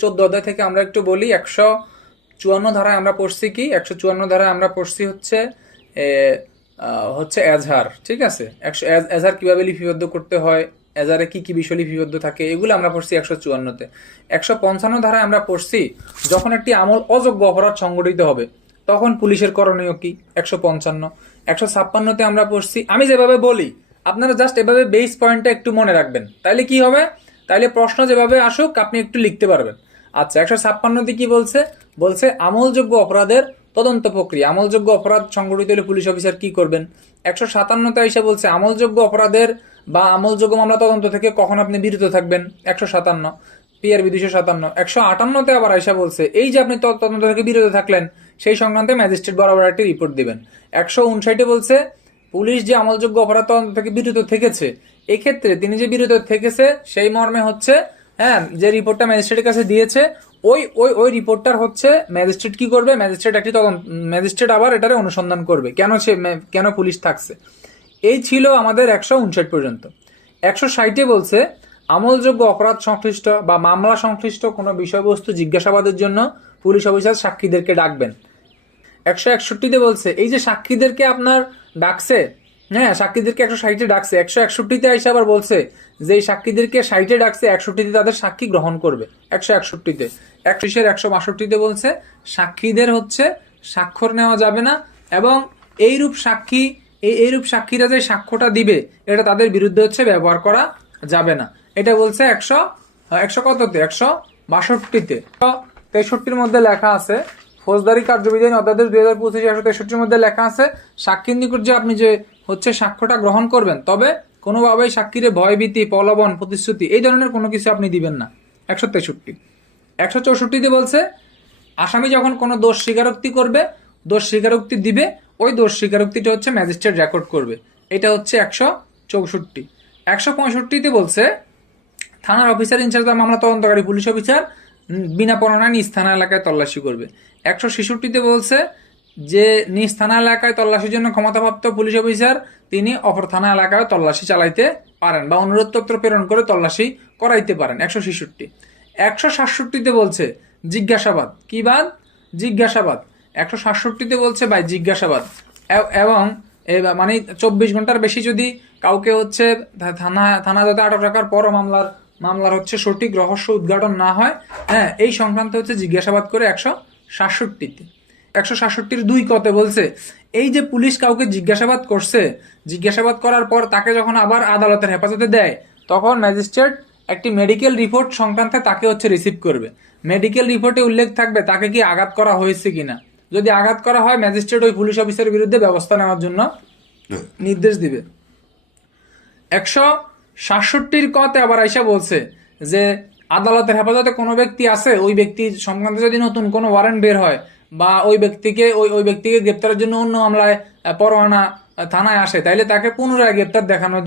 14 অধ্যায় থেকে আমরা একটু বলি। 154 ধারায় আমরা পড়ছি কি, 154 ধারায় আমরা পড়ছি হচ্ছে এজাহার। ঠিক আছে, এজাহার কিভাবে লিপিবদ্ধ করতে হয়, এজাহারে কি কি বিষয় লিপিবদ্ধ থাকে, এগুলো আমরা পড়ছি 154-তে। 155 ধারায় আমরা পড়ছি যখন একটি আমল অযোগ্য অপরাধ সংগঠিত হবে তখন পুলিশের করণীয় কি, 155। 156-তে আমরা পড়ছি, আমি যেভাবে বলি আপনারা জাস্ট এভাবে বেস পয়েন্টটা একটু মনে রাখবেন, তাইলে কি হবে, তাইলে প্রশ্ন যেভাবে আসুক আপনি একটু লিখতে পারবেন। আচ্ছা, 156-তে কি বলছে, বলছে আমলযোগ্য অপরাধের তদন্ত প্রক্রিয়া, আমলযোগ্য অপরাধ সংগঠিত হলে পুলিশ অফিসার কি করবেন। 157-তে এসে বলছে আমলযোগ্য অপরাধের বা আমলযোগ্য মামলা তদন্ত থেকে কখন আপনি বিরত থাকবেন, 157 পিআরবি 257। 158-তে আবার আয়সা বলছে এই যে আপনি তদন্ত থেকে বিরত থাকলেন সেই সংক্রান্তে ম্যাজিস্ট্রেট বরাবর একটি রিপোর্ট দিবেন। 159-এ বলছে পুলিশ যে আমলযোগ্য অপরাধ তদন্ত থেকে বিরত থেকেছে, এক্ষেত্রে তিনি যে বিরত থেকেছে সেই মর্মে হচ্ছে যে রিপোর্টটা ম্যাজিস্ট্রেটের কাছে দিয়েছে ওই ওই ওই রিপোর্টটার হচ্ছে ম্যাজিস্ট্রেট কি করবে, ম্যাজিস্ট্রেট আবার এটারে অনুসন্ধান করবে কেন পুলিশ থাকছে। এই ছিল আমাদের 159 পর্যন্ত। 160-এ বলছে আমলযোগ্য অপরাধ সংশ্লিষ্ট বা মামলা সংশ্লিষ্ট কোনো বিষয়বস্তু জিজ্ঞাসাবাদের জন্য পুলিশ অফিসার সাক্ষীদেরকে ডাকবেন। 161-তে বলছে এই যে সাক্ষীদেরকে আপনার ডাকছে, সাক্ষীদেরকে 160-এ ডাকছে, 161-তে আইসা আবার বলছে যে এই সাক্ষীদেরকে 60-এ ডাকছে, 61-তে তাদের সাক্ষী গ্রহণ করবে। 161-তে 162-তে বলছে সাক্ষীদের হচ্ছে স্বাক্ষর নেওয়া যাবে না এবং এইরূপ সাক্ষীরা যে সাক্ষ্যটা দিবে এটা তাদের বিরুদ্ধে হচ্ছে ব্যবহার করা যাবে না। এটা বলছে 162-তে 163-র মধ্যে লেখা আছে ফৌজদারি কার্যবিধান অধ্যাদেশ 2025-163-র মধ্যে লেখা আছে সাক্ষীর নিকট যে আপনি যে হচ্ছে সাক্ষ্যটা গ্রহণ করবেন তবে কোনোভাবেই সাক্ষীরে ভয়ভীতি, প্রলোভন, প্রতিশ্রুতি এই ধরনের কোনো কিছু আপনি দিবেন না। 163। 164-তে বলছে আসামি যখন কোনো দোষ স্বীকারোক্তি করবে, দোষ স্বীকারোক্তি দিবে, ওই দোষ স্বীকারোক্তিটা হচ্ছে ম্যাজিস্ট্রেট রেকর্ড করবে। এটা হচ্ছে 164। 165-তে বলছে থানার অফিসার ইনচার্জ বা মামলা তদন্তকারী পুলিশ অফিসার বিনা পরোয়ানায় নিজ থানা এলাকায় তল্লাশি করবে। 166-তে বলছে যে নিজ থানা এলাকায় তল্লাশির জন্য ক্ষমতাপ্রাপ্ত পুলিশ অফিসার তিনি অপর থানা এলাকায় তল্লাশি চালাইতে পারেন বা অনুরোধপত্র প্রেরণ করে তল্লাশি করাইতে পারেন। 166। 167-তে বলছে জিজ্ঞাসাবাদ, কি বাদ, জিজ্ঞাসাবাদ। 167-তে বলছে ভাই জিজ্ঞাসাবাদ এবং মানে 24 ঘন্টার বেশি যদি কাউকে হচ্ছে থানাতে আটক রাখার পরও মামলার হচ্ছে সঠিক রহস্য উদ্ঘাটন না হয়, এই সংক্রান্ত হচ্ছে জিজ্ঞাসাবাদ করে 167-তে। 167-র 2 বলছে এই যে পুলিশ কাউকে জিজ্ঞাসাবাদ করছে, জিজ্ঞাসাবাদ করার পর তাকে যখন আবার আদালতের হেফাজতে দেয় তখন ম্যাজিস্ট্রেট একটি মেডিকেল রিপোর্ট সংক্রান্তে তাকে হচ্ছে রিসিভ করবে। মেডিকেল রিপোর্টে উল্লেখ থাকবে তাকে কি আঘাত করা হয়েছে কিনা, যদি আঘাত করা হয় ম্যাজিস্ট্রেট ওই পুলিশ অফিসারের বিরুদ্ধে ব্যবস্থা নেওয়ার জন্য নির্দেশ দিবে। 167-র আবার আইসা বলছে যে আদালতের হেফাজতে কোনো ব্যক্তি আছে, ওই ব্যক্তি সংক্রান্তে যদি নতুন কোনো ওয়ারেন্ট বের হয় বা ওই ব্যক্তিকে গ্রেপ্তারের জন্য অন্য মামলায় পরোয়ানা থানায় আসে তাইলে তাকে পুনরায় গ্রেপ্তার দেখানোর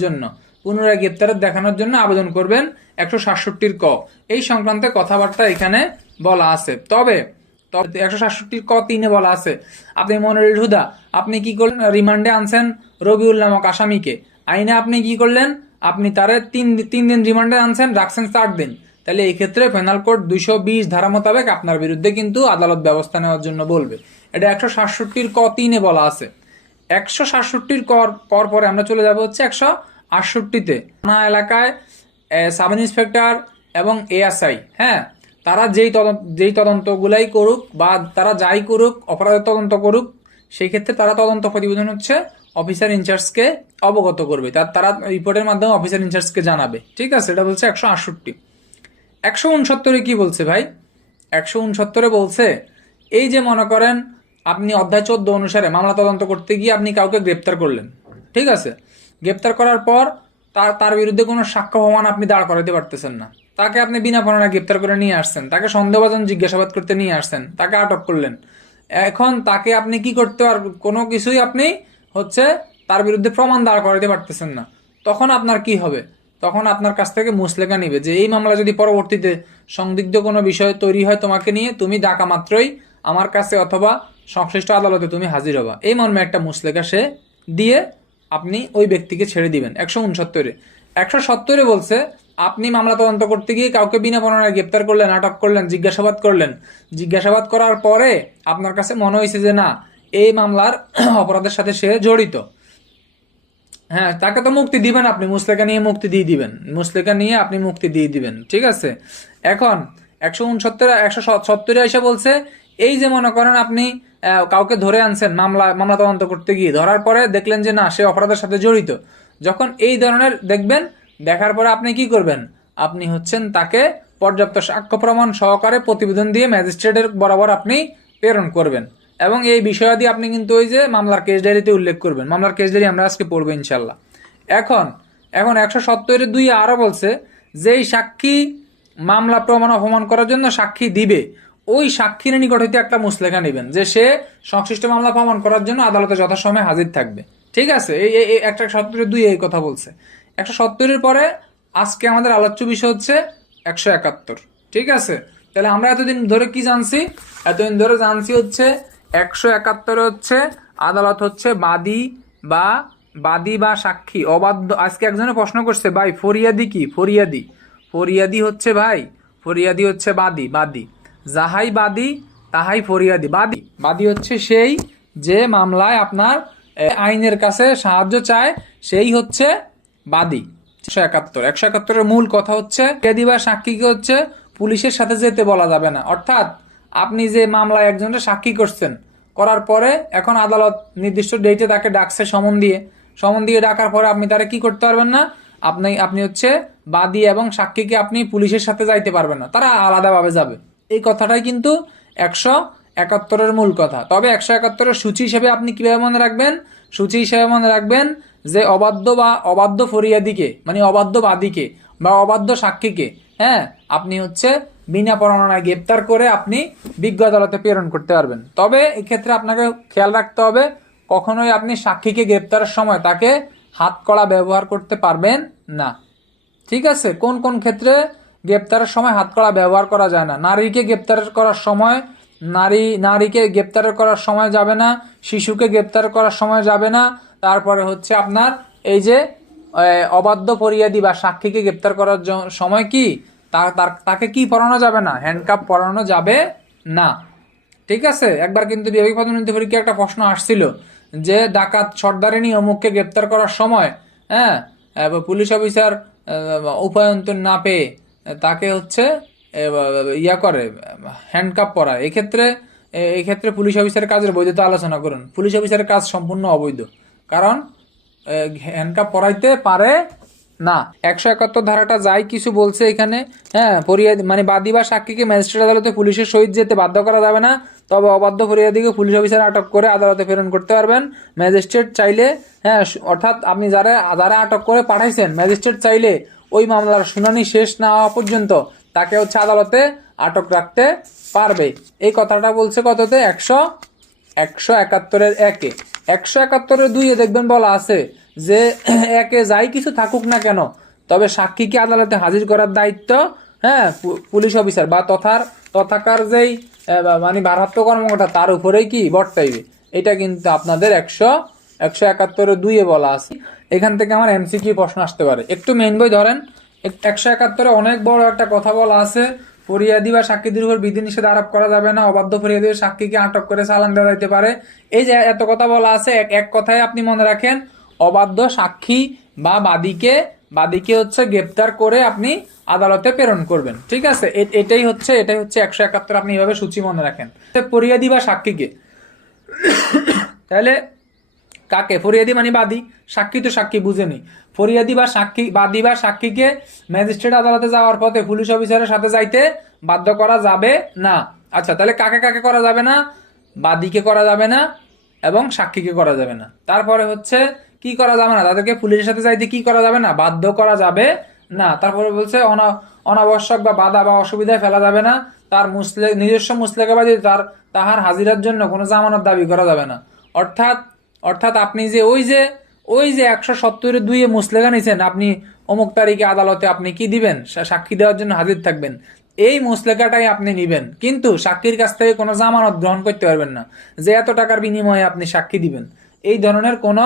জন্য আবেদন করবেন। 167-র এই সংক্রান্তে কথাবার্তা এখানে বলা আছে। তবে 167-র 3 বলা আছে আপনি মনিরুল হুদা আপনি কি করলেন, রিমান্ডে আনছেন রবিউল নামক আসামিকে, আইনে আপনি কি করলেন, আপনি তারে 3 দিন রিমান্ডে আনছেন, রাখছেন 4 দিন, তাহলে এই ক্ষেত্রে পেনাল কোড 220 ধারা মোতাবেক আপনার বিরুদ্ধে কিন্তু আদালত ব্যবস্থা নেওয়ার জন্য বলবে। এটা 167-র 3 বলা আছে। 167-র পরে আমরা চলে যাব হচ্ছে 168-তে। থানা এলাকায় সাব ইন্সপেক্টর এবং এএসআই তারা যেই তদন্তগুলাই করুক বা তারা যাই করুক, অপরাধের তদন্ত করুক, সেই ক্ষেত্রে তারা তদন্ত প্রতিবেদন হচ্ছে অফিসার ইনচার্জকে অবগত করবে, তারা রিপোর্টের মাধ্যমে অফিসার ইনচার্জকে জানাবে। ঠিক আছে, এটা বলছে 168। 169-এ কি বলছে ভাই, 169-এ বলছে এই যে মনে করেন আপনি অধ্যায় 14 অনুসারে মামলা তদন্ত করতে গিয়ে আপনি কাউকে গ্রেপ্তার করলেন, ঠিক আছে, গ্রেপ্তার করার পর তার বিরুদ্ধে কোনো সাক্ষ্য প্রমাণ আপনি দাঁড় করাতে পারতেছেন না, তাকে আপনি বিনা পরোয়ানায় গ্রেপ্তার করে নিয়ে আসছেন, তাকে সন্দেহভাজন জিজ্ঞাসাবাদ করতে নিয়ে আসছেন, তাকে আটক করলেন, এখন তাকে আপনি কি করতে পারবেন, কোনো কিছুই আপনি হচ্ছে তার বিরুদ্ধে প্রমাণ দাঁড় করাতে পারতেছেন না, তখন আপনার কি হবে, তখন আপনার কাছ থেকে মুসলেখা নিবে যে এই মামলা যদি পরবর্তীতে সংদিগ্ধ কোনো বিষয় তৈরি হয় তোমাকে নিয়ে, তুমি ডাকা মাত্রই আমার কাছে অথবা সংশ্লিষ্ট আদালতে তুমি হাজির হবা, এই মর্মে একটা মুসলেখা সে দিয়ে আপনি ওই ব্যক্তিকে ছেড়ে দিবেন। 169-এ 170-এ বলছে আপনি মামলা তদন্ত করতে গিয়ে কাউকে বিনা পরোয়ানায় গ্রেপ্তার করলেন, আটক করলেন, জিজ্ঞাসাবাদ করলেন। জিজ্ঞাসাবাদ করার পরে আপনার কাছে মনে হয়েছে যে না, এই মামলার অপরাধের সাথে সে জড়িত, হ্যাঁ, তাকে তো মুক্তি দিবেন, আপনি মুসলেকা নিয়ে মুক্তি দিয়ে দিবেন, মুসলেকা নিয়ে আপনি মুক্তি দিয়ে দিবেন, ঠিক আছে। এখন 169 এসে বলছে, এই যে মনে করেন আপনি কাউকে ধরে আনছেন মামলা তদন্ত করতে গিয়ে, ধরার পরে দেখলেন যে না, সে অপরাধের সাথে জড়িত। যখন এই ধরনের দেখবেন, দেখার পরে আপনি কি করবেন, আপনি হচ্ছেন তাকে পর্যাপ্ত সাক্ষ্য প্রমাণ সহকারে প্রতিবেদন দিয়ে ম্যাজিস্ট্রেটের বরাবর আপনি প্রেরণ করবেন, এবং এই বিষয়াদি আপনি কিন্তু ওই যে মামলার কেস ডায়েরিতে উল্লেখ করবেন। মামলার কেস ডায়েরি আমরা আজকে পড়বো ইনশাল্লাহ। এখন 170(2) আরো বলছে, যেই সাক্ষী মামলা প্রমাণ অপমান করার জন্য সাক্ষী দিবে, ওই সাক্ষীর নিকট হইতে একটা মুসলেখা নেবেন যে সে সংশ্লিষ্ট মামলা প্রমাণ করার জন্য আদালতে যথাসময়ে হাজির থাকবে, ঠিক আছে। এই 170(2) এই কথা বলছে। 170 পরে আজকে আমাদের আলোচ্য বিষয় হচ্ছে 171, ঠিক আছে। তাহলে আমরা এতদিন ধরে কি জানছি? এতদিন ধরে জানছি হচ্ছে 171 হচ্ছে আদালত হচ্ছে বাদী বা সাক্ষী অবাধ্য। আজকে একজনে প্রশ্ন করছে, ভাই ফরিয়াদি কি? ফরিয়াদি হচ্ছে ভাই, ফরিয়াদি হচ্ছে বাদী। যাহাই বাদী তাহাই ফরিয়াদি। বাদী হচ্ছে সেই যে মামলায় আপনার আইনের কাছে সাহায্য চায়, সেই হচ্ছে বাদী। 171-এর মূল কথা হচ্ছে, ফরিয়াদি বা সাক্ষীকে হচ্ছে পুলিশের সাথে যেতে বলা যাবে না। অর্থাৎ আপনি যে মামলায় একজনের সাক্ষী করছেন, করার পরে এখন আদালত নির্দিষ্ট ডেটে তাকে ডাকছে সমন দিয়ে ডাকার পরে আপনি তারা কি করতে পারবেন না, আপনি হচ্ছে বাদী এবং সাক্ষীকে আপনি পুলিশের সাথে যাইতে পারবেন না, তারা আলাদাভাবে যাবে। এই কথাটাই কিন্তু 171-এর মূল কথা। তবে 171-এর সূচি হিসেবে আপনি কিভাবে মনে রাখবেন? সূচি হিসেবে মনে রাখবেন যে অবাধ্য ফরিয়াদিকে, মানে অবাধ্য বাদীকে বা অবাধ্য সাক্ষীকে, হ্যাঁ, আপনি হচ্ছে বিনা পরোয়ানায় গ্রেপ্তার করে আপনি বিজ্ঞ আদালতে প্রেরণ করতে পারবেন। তবে এক্ষেত্রে আপনাকে খেয়াল রাখতে হবে, কখনোই আপনি সাক্ষীকে গ্রেপ্তারের সময় তাকে হাতকড়া ব্যবহার করতে পারবেন না, ঠিক আছে। কোন কোন ক্ষেত্রে গ্রেপ্তারের সময় হাতকড়া ব্যবহার করা যায় না? নারীকে গ্রেপ্তার করার সময় নারীকে গ্রেপ্তার করার সময় যাবে না, শিশুকে গ্রেপ্তার করার সময় যাবে না। তারপরে হচ্ছে আপনার এই যে অবাধ্য ফরিয়াদি বা সাক্ষীকে গ্রেপ্তার করার সময় কি তাকে কি পরানো যাবে না? হ্যান্ডকাপ পরানো যাবে না, ঠিক আছে। একবার কিন্তু বিভাগীয় পদোন্নতি পরীক্ষায় একটা প্রশ্ন আসছিল যে ডাকাত সর্দারিনী অমুককে গ্রেপ্তার করার সময়, হ্যাঁ, পুলিশ অফিসার উপায়ন্তর না পেয়ে তাকে হচ্ছে করে হ্যান্ডকাপ পরায়। এক্ষেত্রে পুলিশ অফিসারের কাজের বৈধতা আলোচনা করুন। পুলিশ অফিসারের কাজ সম্পূর্ণ অবৈধ, কারণ হ্যান্ডকাপ পরাইতে পারে না। 171 ধারাটা যাই কিছু বলছে এখানে, হ্যাঁ, ফরিয়াদি মানে বাদী বা সাক্ষীকে ম্যাজিস্ট্রেট আদালতে পুলিশের সহিত যেতে বাধ্য করা যাবে না। তবে অবাধ্য ফরিয়াদিকে পুলিশ অফিসার আটক করে আদালতে প্রেরণ করতে পারবেন ম্যাজিস্ট্রেট চাইলে, হ্যাঁ। অর্থাৎ আপনি যারা আটক করে পাঠাইছেন, ম্যাজিস্ট্রেট চাইলে ওই মামলার শুনানি শেষ না হওয়া পর্যন্ত তাকে হচ্ছে আদালতে আটক রাখতে পারবে। এই কথাটা বলছে কততে? 171-এর 1-এ। 171-এর 2-এ দেখবেন বলা আছে যে 1-এ যাই কিছু থাকুক না কেন, তবে সাক্ষীকে আদালতে হাজির করার দায়িত্ব, হ্যাঁ, পুলিশ অফিসার বা তথাকার যেই মানে ভারপ্রাপ্ত কর্মকর্তা তার উপরেই কি বর্তাইবে। এটা কিন্তু আপনাদের 171-এর 2-এ বলা আছে। এখান থেকে আমার এমসিকিউ প্রশ্ন আসতে পারে। একটু মেইন বই ধরেন। 171-এ অনেক বড় একটা কথা বলা আছে, ফরিয়াদি বা সাক্ষীদের উপর বিধিনিষেধ আরোপ করা যাবে না, অবাধ্য ফরিয়াদি বা সাক্ষীকে আটক করে চালান দেওয়া যেতে পারে। এই যে এত কথা বলা আছে, এক কথায় আপনি মনে রাখেন, অবাধ্য সাক্ষী বা বাদীকে হচ্ছে গ্রেপ্তার করে আপনি আদালতে প্রেরণ করবেন, ঠিক আছে। এটাই হচ্ছে 171। আপনি এভাবে সূচি মনে রাখেন। ফরিয়াদি বা সাক্ষীকে, তাহলে কাকে? ফরিয়াদি মানে বাদী, সাক্ষী তো সাক্ষী বুঝেনি। বাদী বা সাক্ষীকে ম্যাজিস্ট্রেট আদালতে যাওয়ার পথে পুলিশ অফিসারের সাথে যাইতে বাধ্য করা যাবে না। আচ্ছা, তাহলে কাকে করা যাবে না? বাদীকে করা যাবে না এবং সাক্ষীকে করা যাবে না। তারপরে হচ্ছে কি করা যাবে না? তাদেরকে পুলিশের সাথে যাইতে কি করা যাবে না? বাধ্য করা যাবে না। তারপরে বলছে অনাবশ্যক বা বাধা বা অসুবিধায় ফেলা যাবে না। তার নিজস্ব মুসলেকাবাদী তাহার হাজিরার জন্য কোনো জামানত দাবি করা যাবে না। অর্থাৎ আপনি যে ওই যে 170-এর 2-এ মুসলেখা নিছেন, আপনি অমুক তারিখে আদালতে আপনি কি দিবেন? সাক্ষী দেওয়ার জন্য হাজির থাকবেন, এই মুসলেখাটাই আপনি নিবেন, কিন্তু সাক্ষীর কাছ থেকে কোনো জামানত গ্রহণ করতে পারবেন না যে এত টাকার বিনিময়ে আপনি সাক্ষী দিবেন। এই ধরনের কোনো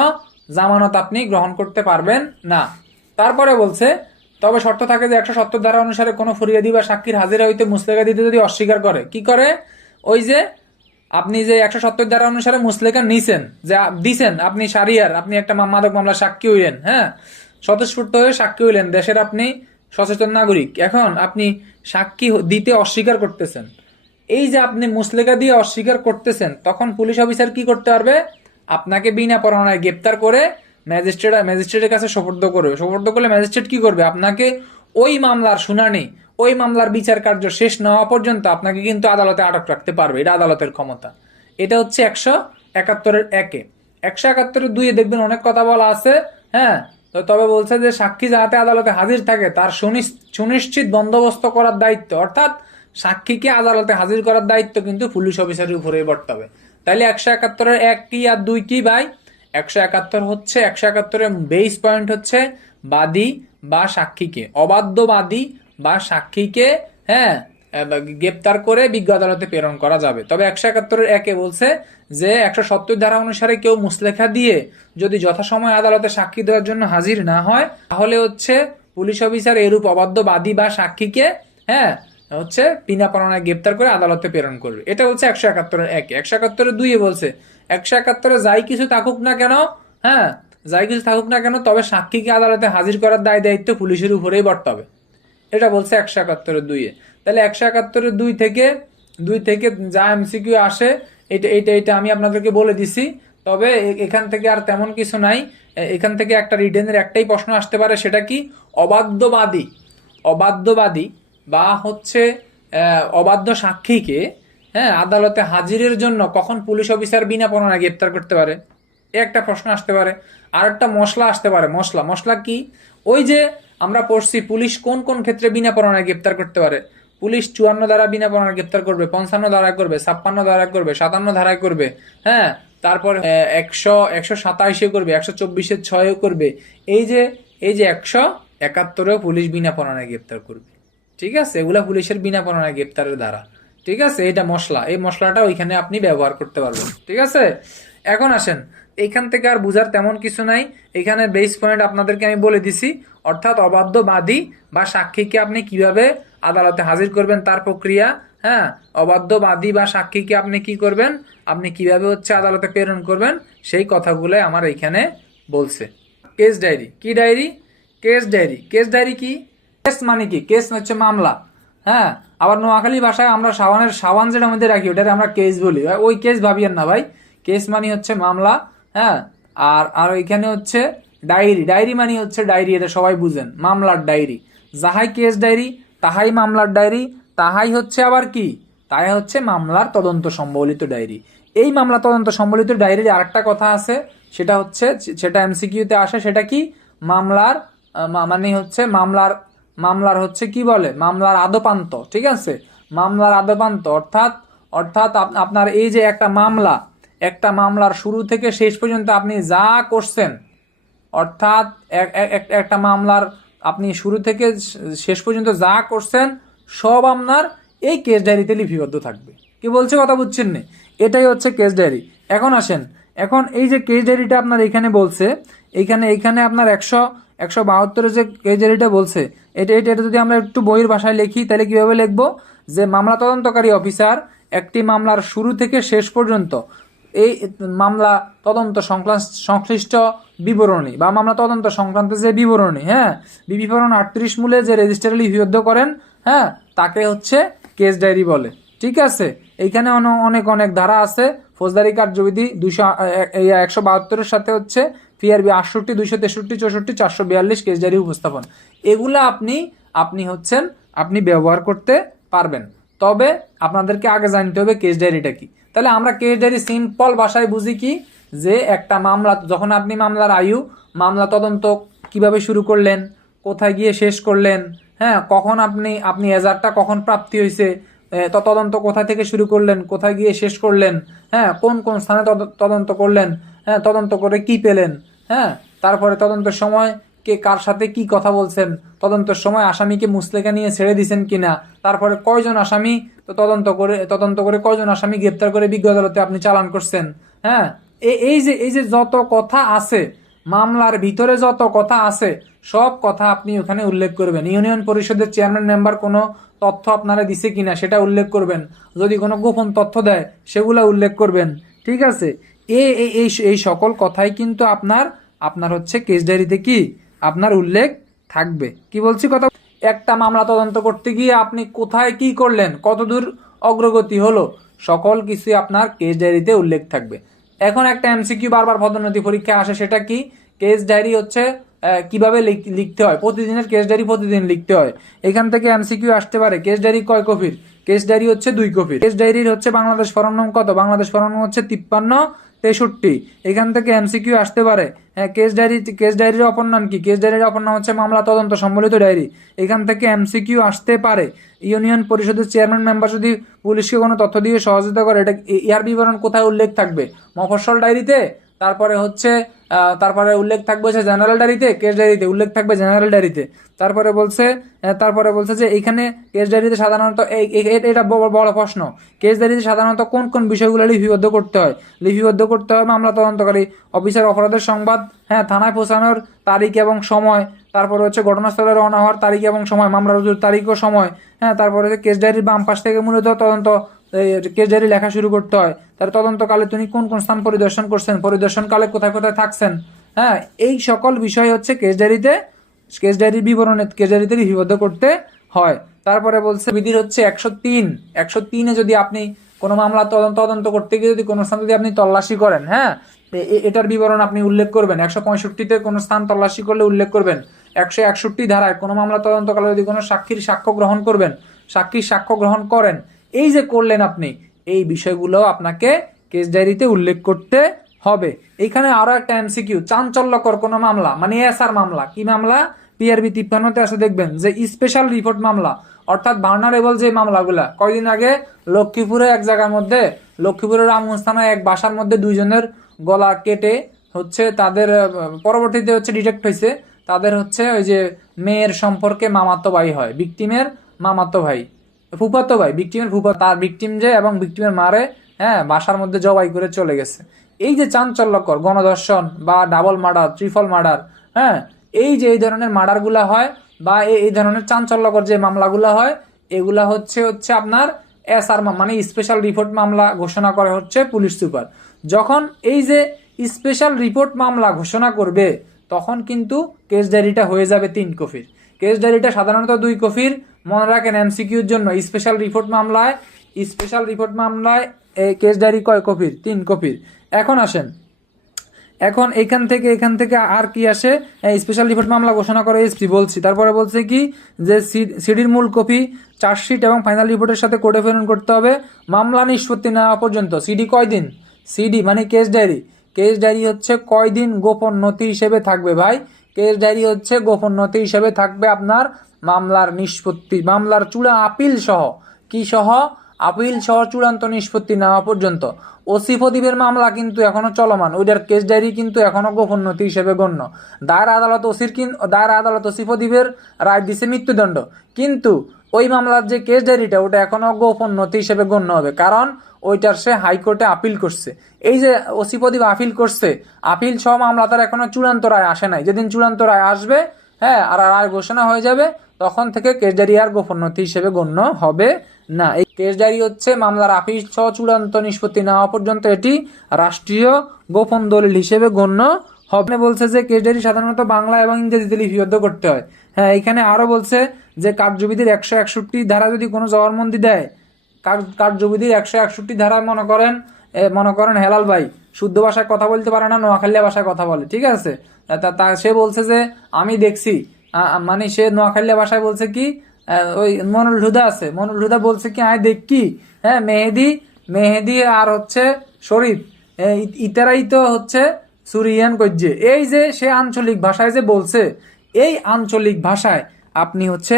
জামানত আপনি গ্রহণ করতে পারবেন না। তারপরে বলছে তবে শর্ত থাকে যে 170 ধারা অনুসারে কোনো ফরিয়াদি বা সাক্ষীর হাজিরা হইতে মুসলেকা দিতে যদি অস্বীকার করে, কি করে, ওই যে আপনি যে 170 ধারা অনুসারে মুসলেকা নিছেন, যে দিছেন, আপনি সারিয়ার, আপনি একটা মাদক মামলা সাক্ষী হইলেন, হ্যাঁ, স্বতঃস্ফূর্ত হয়ে সাক্ষী হইলেন, দেশের আপনি সচেতন নাগরিক, এখন আপনি সাক্ষী দিতে অস্বীকার করতেছেন, এই যে আপনি মুসলেকা দিয়ে অস্বীকার করতেছেন, তখন পুলিশ অফিসার কি করতে পারবে, আপনাকে বিনা পরোয়ানায় গ্রেপ্তার করে ম্যাজিস্ট্রেটের কাছে সোপর্দ করবে। সোপর্দ করলে ম্যাজিস্ট্রেট কি করবে, আপনাকে ওই মামলার শুনানি, ওই মামলার বিচার কার্য শেষ না হওয়া পর্যন্ত আপনাকে কিন্তু আদালতে আটক রাখতে পারবে। এটা আদালতের ক্ষমতা। এটা হচ্ছে 171-এর 1-এ। 171-এর 2-এ দেখবেন অনেক কথা বলা আছে, হ্যাঁ, তবে বলছে যে সাক্ষী যাতে আদালতে হাজির থাকে তার সুনিশ্চিত বন্দোবস্ত করার দায়িত্ব, অর্থাৎ সাক্ষীকে আদালতে হাজির করার দায়িত্ব কিন্তু পুলিশ অফিসারের উপরেই বর্তাবে। তাইলে 171-এর 1 কি আর 2 কি ভাই? 171 হচ্ছে, 171-এর বেস পয়েন্ট হচ্ছে বাদী বা সাক্ষীকে, অবাধ্য বাদী বা সাক্ষীকে, হ্যাঁ, গ্রেপ্তার করে বিজ্ঞ আদালতে প্রেরণ করা যাবে। তবে 171-এর 1-এ বলছে যে 170 ধারা অনুসারে কেউ মুসলেখা দিয়ে যদি যথাসময় আদালতে সাক্ষী দেওয়ার জন্য হাজির না হয়, তাহলে হচ্ছে পুলিশ অফিসার এরূপ অবাধ্য বাদী বা সাক্ষীকে, হ্যাঁ, হচ্ছে বিনা পরোয়ানায় গ্রেপ্তার করে আদালতে প্রেরণ করবে। এটা হচ্ছে 171-এর 1-এ। 171-এর 2-এ বলছে 171-এ যাই কিছু থাকুক না কেন, হ্যাঁ, যাই কিছু থাকুক না কেন, তবে সাক্ষীকে আদালতে হাজির করার দায় দায়িত্ব পুলিশের উপরেই বর্তাবে। এটা বলছে 171-এর 2-এ। তাহলে 171-এর 2 থেকে যা এমসিকিউ আসে এটা আমি আপনাদেরকে বলে দিছি। তবে এখান থেকে আর তেমন কিছু নাই। এখান থেকে একটা রিটেনের একটাই প্রশ্ন আসতে পারে, সেটা কি, অবাধ্যবাদী বা হচ্ছে অবাধ্য সাক্ষীকে, হ্যাঁ, আদালতে হাজিরের জন্য কখন পুলিশ অফিসার বিনা পরোয়ানায় গ্রেপ্তার করতে পারে, একটা প্রশ্ন আসতে পারে। আর একটা মশলা আসতে পারে। মশলা কি, ওই যে আমরা পড়ছি পুলিশ কোন কোন ক্ষেত্রে বিনা পরোয়ানায় গ্রেপ্তার করতে পারে। পুলিশ 54 ধারা বিনা পরোয়ানায় গ্রেপ্তার করবে, 55 ধারায় করবে, 56 ধারায় করবে, 57 ধারায় করবে, হ্যাঁ, তারপর 127-এ করবে, 124-এর 6-এ করবে, এই যে 171-এও পুলিশ বিনা পরোয়ানায় গ্রেপ্তার করবে। ঠিক আছে, এগুলা পুলিশের বিনা পরোয়ানায় গ্রেপ্তারের ধারা। ঠিক আছে, এটা মশলা, এই মশলাটা ওইখানে আপনি ব্যবহার করতে পারবেন। ঠিক আছে, এখন আসেন, এইখান থেকে আর বুঝার তেমন কিছু নাই। এখানে বেস পয়েন্ট আপনাদেরকে আমি বলে দিছি, অর্থাৎ অবাধ্য বাদী বা সাক্ষীকে আপনি কিভাবে আদালতে হাজির করবেন তার প্রক্রিয়া, হ্যাঁ, অবাধ্য বাদী বা সাক্ষীকে আপনি কি করবেন, আপনি কিভাবে হচ্ছে আদালতে প্রেরণ করবেন, সেই কথাগুলো আমার এইখানে বলছে। কেস ডায়েরি কি, কেস ডায়েরি কি, কেস মানে কি, কেস হচ্ছে মামলা, হ্যাঁ, আবার নোয়াখালী ভাষায় আমরা সাবান যেটা মধ্যে রাখি ওটারে আমরা কেস বলি, ওই কেস ভাবিয়েন না ভাই। কেস মানে হচ্ছে মামলা, হ্যাঁ, আর ওইখানে হচ্ছে ডায়েরি মানে হচ্ছে ডায়েরি, এটা সবাই বুঝেন, মামলার ডায়েরি। যাহাই কেস ডায়েরি তাহাই মামলার ডায়েরি, তাহাই হচ্ছে আবার কি, তাই হচ্ছে মামলার তদন্ত সম্বলিত ডায়েরি। এই মামলা তদন্ত সম্বলিত ডায়েরির আরেকটা কথা আছে, সেটা এমসিকিউতে আসে, সেটা কি, মামলার মানে হচ্ছে মামলার হচ্ছে কি বলে, মামলার আদপান্ত। ঠিক আছে, মামলার আদপান্ত অর্থাৎ আপনার এই যে একটা মামলার শুরু থেকে শেষ পর্যন্ত আপনি যা করছেন, অর্থাৎ একটা মামলার আপনি শুরু থেকে শেষ পর্যন্ত যা করছেন সব আপনার এই কেস ডায়েরিতে লিপিবদ্ধ থাকবে। কি বলছে, কথা বুঝছেন না? এটাই হচ্ছে কেস ডায়েরি। এখন আসেন, এখন এই যে কেস ডায়েরিটা আপনার এখানে বলছে, এইখানে আপনার 172 যে কেস ডায়েরিটা বলছে, এটা যদি আমরা একটু বইয়ের ভাষায় লিখি তাহলে কিভাবে লিখবো, যে মামলা তদন্তকারী অফিসার একটি মামলার শুরু থেকে শেষ পর্যন্ত এই মামলা তদন্ত সংশ্লিষ্ট বিবরণী বা মামলা তদন্ত সংক্রান্ত যে বিবরণী, হ্যাঁ, বিবরণ 38 মূলে যে রেজিস্টারে লিপিবদ্ধ করেন, হ্যাঁ, তাকে হচ্ছে কেস ডায়েরি বলে। ঠিক আছে, এইখানে অনেক ধারা আছে। ফৌজদারি কার্যবিধি 172-এর সাথে হচ্ছে পিআরবি 68, 263, 64, 442 কেস ডায়েরি উপস্থাপন, এগুলা আপনি ব্যবহার করতে পারবেন। তবে আপনাদেরকে আগে জানতে হবে কেস ডায়েরিটা কি। তাহলে আমরা কেস ডায়েরি সিম্পল ভাষায় বুঝি কি, যে একটা মামলা, যখন আপনি মামলা তদন্ত কিভাবে শুরু করলেন, কোথায় গিয়ে শেষ করলেন, হ্যাঁ, কখন আপনি এজাহারটা কখন প্রাপ্তি হয়েছে, তদন্ত কোথা থেকে শুরু করলেন, কোথায় গিয়ে শেষ করলেন, হ্যাঁ, কোন স্থানে তদন্ত করলেন, হ্যাঁ, তদন্ত করে কি পেলেন, হ্যাঁ, তারপরে তদন্তের সময় কে কার সাথে কি কথা বলছেন, তদন্তের সময় আসামিকে মুসলেকা নিয়ে ছেড়ে দিয়েছেন কিনা, তারপরে কয়জন আসামি তদন্ত করে কয়জন আসামি গ্রেপ্তার করে বিজ্ঞ আদালতে আপনি চালান করছেন, হ্যাঁ, এই যে যত কথা আছে, মামলার ভিতরে যত কথা আছে সব কথা আপনি ওখানে উল্লেখ করবেন। ইউনিয়ন পরিষদের চেয়ারম্যান মেম্বার কোনো তথ্য আপনারা দিছে কিনা সেটা উল্লেখ করবেন, যদি কোনো গোপন তথ্য দেয় সেগুলো উল্লেখ করবেন। ঠিক আছে, এই এই এই সকল কথাই কিন্তু আপনার আপনার হচ্ছে কেস ডায়েরিতে কি আপনার উল্লেখ থাকবে। কি বলছি কথা, একটা মামলা তদন্ত করতে গিয়ে আপনি কোথায় কি করলেন, কতদূর অগ্রগতি হলো, সকল কিছুই আপনার কেস ডায়েরিতে উল্লেখ থাকবে। এখন একটা এমসিকিউ বারবার পদোন্নতি পরীক্ষা আসে, সেটা কি, কেস ডায়েরি হচ্ছে কিভাবে লিখতে হয়, প্রতিদিনের কেস ডায়েরি প্রতিদিন লিখতে হয়। এখান থেকে এমসিকিউ আসতে পারে কেস ডায়েরি কয় কপির, কেস ডায়েরি হচ্ছে 2 কপির। কেস ডায়েরির হচ্ছে বাংলাদেশ ফরম নং কত, বাংলাদেশ ফরম নং হচ্ছে 5363। এখান থেকে এমসিকিউ আসতে পারে কেস ডায়েরির অপর নাম কি, কেস ডায়েরির অপর নাম হচ্ছে মামলা তদন্ত সম্বলিত ডায়েরি। এখান থেকে এমসিকিউ আসতে পারে ইউনিয়ন পরিষদের চেয়ারম্যান মেম্বার যদি পুলিশকে কোনো তথ্য দিয়ে সহযোগিতা করে, এটা ইয়ার বিবরণ কোথায় উল্লেখ থাকবে, মফস্বল ডায়েরিতে, তারপরে হচ্ছে তারপরে উল্লেখ থাকবে হচ্ছে জেনারেল ডায়েরিতে, কেস ডায়েরিতে উল্লেখ থাকবে জেনারেল ডায়েরিতে। তারপরে বলছে যে এখানে কেস ডায়েরিতে সাধারণত এটা বড় প্রশ্ন, কেস ডায়েরিতে সাধারণত কোন কোন বিষয়গুলো লিপিবদ্ধ করতে হয়, লিপিবদ্ধ করতে হয় মামলা তদন্তকারী অফিসার অপরাধের সংবাদ, থানায় পৌঁছানোর তারিখ এবং সময়, তারপরে হচ্ছে ঘটনাস্থলে রওনা হওয়ার তারিখ এবং সময়, মামলা রুজুর তারিখ ও সময়, তারপরে হচ্ছে কেস ডায়েরির বাম পাশ থেকে মূলত তদন্ত কেস ডায়েরি লেখা শুরু করতে হয়। তার তদন্তকালে তিনি কোন কোন স্থান পরিদর্শন করছেন, পরিদর্শনকালে কোথায় কোথায় থাকছেন, এই সকল বিষয় হচ্ছে কেস ডায়েরির বিবরণে কেস ডায়েরিতে লিপিবদ্ধ করতে হয়। তারপরে বলছে বিধির হচ্ছে 103 যদি আপনি কোনো মামলা তদন্ত করতে গিয়ে যদি কোনো স্থান যদি আপনি তল্লাশি করেন, এটার বিবরণ আপনি উল্লেখ করবেন। 165-তে কোনো স্থান তল্লাশি করলে উল্লেখ করবেন। 161 ধারায় কোনো মামলা তদন্তকালে যদি কোনো সাক্ষীর সাক্ষ্য গ্রহণ করবেন, সাক্ষীর সাক্ষ্য গ্রহণ করেন, এই যে করলেন আপনি, এই বিষয়গুলো আপনাকে কেস ডায়েরিতে উল্লেখ করতে হবে। এখানে আরো একটা এমসিকিউ, চাঞ্চল্যকর কোনো মামলা মানে এসআর মামলা, কি মামলা, পিআরবি 53-তে আসে দেখবেন যে স্পেশাল রিপোর্ট মামলা, অর্থাৎ ভার্নারেবল যে মামলাগুলা, কয়দিন আগে লক্ষ্মীপুরে এক জায়গার মধ্যে, লক্ষ্মীপুরের রামগঞ্জ থানায় এক বাসার মধ্যে 2 জনের গলা কেটে হচ্ছে তাদের পরবর্তীতে হচ্ছে ডিটেক্ট হয়েছে তাদের হচ্ছে ওই যে মেয়ের সম্পর্কে মামাতো ভাই হয়, ভিকটিমের মামাতো ভাই, ফুফাতো ভাই, ভিকটিমের ফুফা, তার ভিকটিম যে এবং ভিকটিমের মারে বাসার মধ্যে জবাই করে চলে গেছে। এই যে চাঞ্চল্যকর গণধর্ষণ বা ডাবল মার্ডার, ট্রিপল মার্ডার, এই ধরনের মার্ডারগুলা হয় বা এই ধরনের চাঞ্চল্যকর যে মামলাগুলো হয়, এগুলা হচ্ছে আপনার এসআর মানে স্পেশাল রিপোর্ট মামলা ঘোষণা করে হচ্ছে পুলিশ সুপার। যখন এই যে স্পেশাল রিপোর্ট মামলা ঘোষণা করবে, তখন কিন্তু কেস ডায়েরিটা হয়ে যাবে 3 কপির। কেস ডায়েরিটা সাধারণত 2 কপির, মনে রাখেন এমসিকিউর জন্য। স্পেশাল রিপোর্ট মামলায় কেস ডায়েরি কয় কপির, 3 কপির। এখন আসেন, এখন এখান থেকে আর কি আসে, স্পেশাল রিপোর্ট মামলা ঘোষণা করে এসপি বলছি। তারপরে বলছে কি যে সিডির মূল কপি, চার্জশিট এবং ফাইনাল রিপোর্টের সাথে কোর্টে প্রেরণ করতে হবে মামলা নিষ্পত্তি নেওয়া পর্যন্ত। সিডি কয়দিন, সিডি মানে কেস ডায়েরি হচ্ছে কয়দিন গোপন নথি হিসেবে থাকবে ভাই, কেস ডায়েরি হচ্ছে গোপন নথি হিসেবে থাকবে আপনার মামলার নিষ্পত্তি, মামলার চূড়া আপিল সহ চূড়ান্ত নিষ্পত্তি নেওয়া পর্যন্ত। ওসি প্রদীপের মামলা কিন্তু এখনো চলমান, ওইটার কেস ডায়েরি কিন্তু এখনো গোপন নথি হিসেবে গণ্য। দায়ের আদালত ওসি প্রদীপের রায় দিছে মৃত্যুদণ্ড, কিন্তু ওই মামলার যে কেস ডায়েরিটা ওটা এখনো গোপন নথি হিসেবে গণ্য হবে, কারণ ওইটার সে হাইকোর্টে আপিল করছে। এই যে ওসি প্রদীপ আপিল করছে, আপিল সহ মামলা তার এখনো চূড়ান্ত রায় আসে নাই। যেদিন চূড়ান্ত রায় আসবে, আর রায় ঘোষণা হয়ে যাবে, তখন থেকে কেস ডায়েরি আর গোপন নথি হিসেবে গণ্য হবে না। এই কেস ডায়েরি হচ্ছে মামলার আপিল সহ চূড়ান্ত নিষ্পত্তি নেওয়া পর্যন্ত এটি রাষ্ট্রীয় গোপন দলিল হিসেবে গণ্য হবে। বলছে যে কেস ডায়েরি সাধারণত বাংলা এবং ইংরেজিতে লিপিবদ্ধ করতে হয়। এখানে আরো বলছে যে কার্যবিধির 161 ধারা যদি কোনো জবানবন্দি দেয়, কার্যবিধির 161 ধারায় মনে করেন হেলাল ভাই শুদ্ধ ভাষায় কথা বলতে পারে না, নোয়াখালিয়া ভাষায় কথা বলে, ঠিক আছে, সে বলছে যে আমি দেখছি, মানে সে নোয়াখালিয়া ভাষায় বলছে কি, ওই মনুল হুদা বলছে কি আয় দেখ কি, মেহেদি আর হচ্ছে শরীফ, ইতারাই তো হচ্ছে সুরিয়ান কজ্জে। এই যে সে আঞ্চলিক ভাষায় যে বলছে, এই আঞ্চলিক ভাষায় আপনি হচ্ছে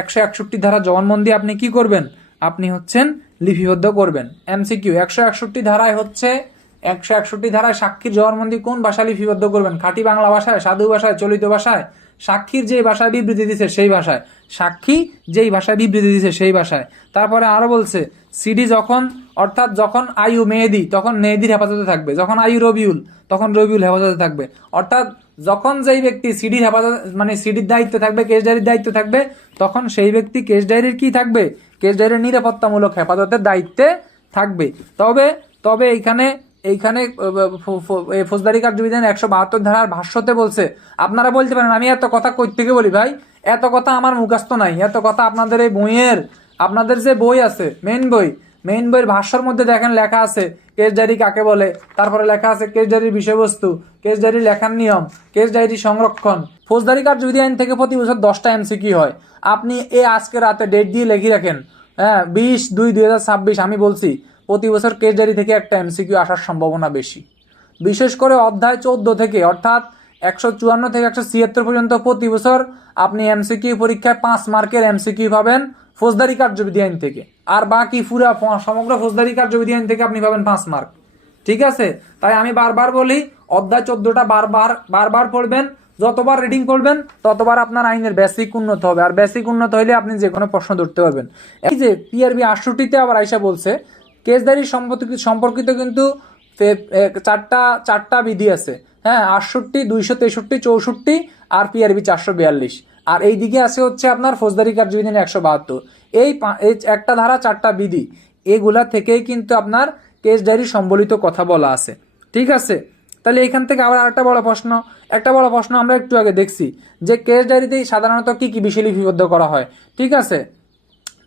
161 ধারা জবানবন্দি আপনি কি করবেন, আপনি হচ্ছেন লিপিবদ্ধ করবেন। এমসিকিউ 161 ধারায় হচ্ছে 161 ধারায় সাক্ষীর জবানবন্দি কোন ভাষায় লিপিবদ্ধ করবেন, খাঁটি বাংলা ভাষায়, সাধু ভাষায়, চলিত ভাষায়, সাক্ষীর যেই ভাষায় বিবৃতি দিছে সেই ভাষায়, সাক্ষী যেই ভাষায় বিবৃতি দিছে সেই ভাষায়। তারপরে আরো বলছে সিডি যখন আয়ু মেহেদি তখন মেহেদির হেফাজতে থাকবে, যখন আয়ু রবিউল তখন রবিউল হেফাজতে থাকবে। অর্থাৎ যখন যেই ব্যক্তি সিডির হেফাজত মানে সিডির দায়িত্বে থাকবে, কেস ডায়েরির দায়িত্বে থাকবে, তখন সেই ব্যক্তি কেস ডায়েরির কি থাকবে, কেস ডায়েরির নিরাপত্তামূলক হেফাজতের দায়িত্বে থাকবে। তবে তবে এইখানে ফৌজদারি কার্যবিধান 172 ধারার ভাষ্যতে বলছে, আপনারা বলতে পারেন আমি এত কথা কই থেকে বলি ভাই, এত কথা আমার মুখস্থ নাই, এত কথা আপনাদের এই বইয়ের, আপনাদের যে বই আছে মেইন বইয়ের ভাষ্যের মধ্যে দেখেন লেখা আছে কেস ডায়েরি কাকে বলে, তারপরে লেখা আছে কেস ডায়েরির বিষয়বস্তু, কেস ডায়েরি লেখার নিয়ম, কেস ডায়েরি সংরক্ষণ। ফৌজদারি কার্যবিধি আইন থেকে প্রতি বছর 10টা এমসিকিউ হয়। আপনি আজকে রাতে ডেট দিয়ে লিখে রাখেন, হ্যাঁ 20/2/2026 আমি বলছি প্রতি বছর কেস ডায়েরি থেকে একটা এমসিকিউ আসার সম্ভাবনা বেশি। বিশেষ করে অধ্যায় 14 থেকে অর্থাৎ 154 থেকে 176 পর্যন্ত প্রতি বছর আপনি এমসিকিউ পরীক্ষায় 5 মার্কের এমসিকিউ পাবেন ফৌজদারি কার্যবিধি আইন থেকে, আর বাকি পুরা সমগ্র ফৌজদারি কার্যবিধি আইন থেকে আপনি পাবেন 5 মার্ক। ঠিক আছে, তাই আমি বারবার বলি অধ্যায় 14টা বারবার পড়বেন, যতবার রিডিং করবেন ততবার আপনার আইনের বেসিক উন্নত হবে, আর বেসিক উন্নত হলে আপনি যে কোনো প্রশ্ন ধরতে পারবেন। এই যে পিআরবি 68-তে আবার আইসা বলছে কেস ডায়েরি সম্পর্কিত কিন্তু চারটা বিধি আছে, হ্যাঁ 68, 263, 64 আর পিআরবি 442, আর এই দিকে আছে হচ্ছে আপনার ফৌজদারি কার্যবিধান 172। এই একটা ধারা 4টা বিধি, এগুলা থেকেই কিন্তু আপনার কেস ডায়েরি সম্বলিত কথা বলা আছে। ঠিক আছে, তাহলে এখান থেকে আবার একটা বড় প্রশ্ন আমরা একটু আগে দেখছি যে কেস ডায়েরিতেই সাধারণত কি কি বিষয় লিপিবদ্ধ করা হয়। ঠিক আছে,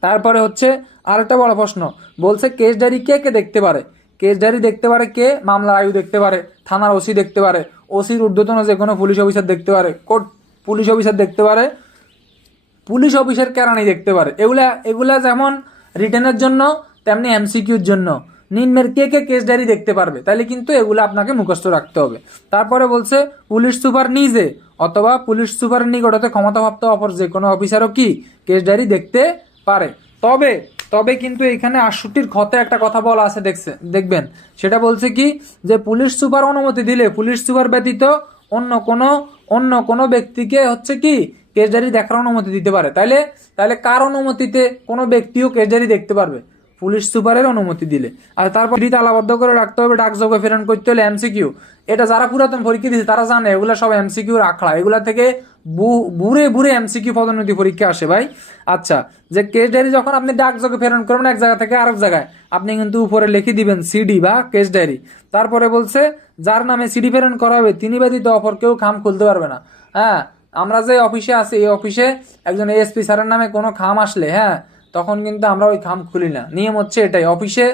তারপরে হচ্ছে আরেকটা বড় প্রশ্ন, বলছে কেস ডায়েরি কে কে দেখতে পারে। কেস ডায়েরি দেখতে পারে কে, মামলার আয়ু দেখতে পারে, থানার ওসি দেখতে পারে, ওসির ঊর্ধ্বতন যে কোনো পুলিশ অফিসার দেখতে পারে, কোর্ট পুলিশ অফিসার দেখতে পারে, পুলিশ অফিসার কেরানি দেখতে পারে। এগুলা যেমন রিটেনের জন্য তেমনি এমসিকিউর জন্য নিম্নের কে কে কেস ডায়েরি দেখতে পারবে, তাহলে কিন্তু এগুলো আপনাকে মুখস্থ রাখতে হবে। তারপরে বলছে পুলিশ সুপার নিজে অথবা পুলিশ সুপারের নিকট হতে ক্ষমতাপ্রাপ্ত অপর যে কোনো অফিসারও কি কেস ডায়েরি দেখতে পারে। তবে কিন্তু এখানে 68-র খতে একটা কথা বলা আছে, দেখবেন সেটা বলছে কি যে পুলিশ সুপার অনুমতি দিলে পুলিশ সুপার ব্যতীত অন্য কোনো ব্যক্তিকে হচ্ছে কি কেস ডায়েরি দেখার অনুমতি দিতে পারে। তাহলে কার অনুমতিতে কোনো ব্যক্তিও কেস ডায়েরি দেখতে পারবে, পুলিশ সুপারের অনুমতি দিলে। আর তারপর তালাবদ্ধ করে রাখতে হবে, ডাকযোগে প্রেরণ করতে হলে এমসিকিউ। এটা যারা পুরাতন পরীক্ষা দিয়েছে তারা জানে এগুলা সব এমসিকিউ আখড়া, এগুলা থেকে বুড়ে এমসিকিউ পদোন্নতি পরীক্ষা আসে ভাই। আচ্ছা, যে কেস ডায়েরি যখন আপনি ডাকযোগে প্রেরণ করবেন এক জায়গা থেকে আরেক জায়গায়, আপনি কিন্তু উপরে লিখে দিবেন সিডি বা কেস ডায়েরি। তারপরে বলছে যার নামে সিডি প্রেরণ করা হবে তিনি ব্যতীত অপর কেউ খাম খুলতে পারবে না। হ্যাঁ, আমরা যে অফিসে আছি এই অফিসে একজন এএসপি স্যারের নামে কোনো খাম আসলে, হ্যাঁ তখন কিন্তু আমরা ওই খাম খুলি না। নিয়ম হচ্ছে এটাই, অফিসে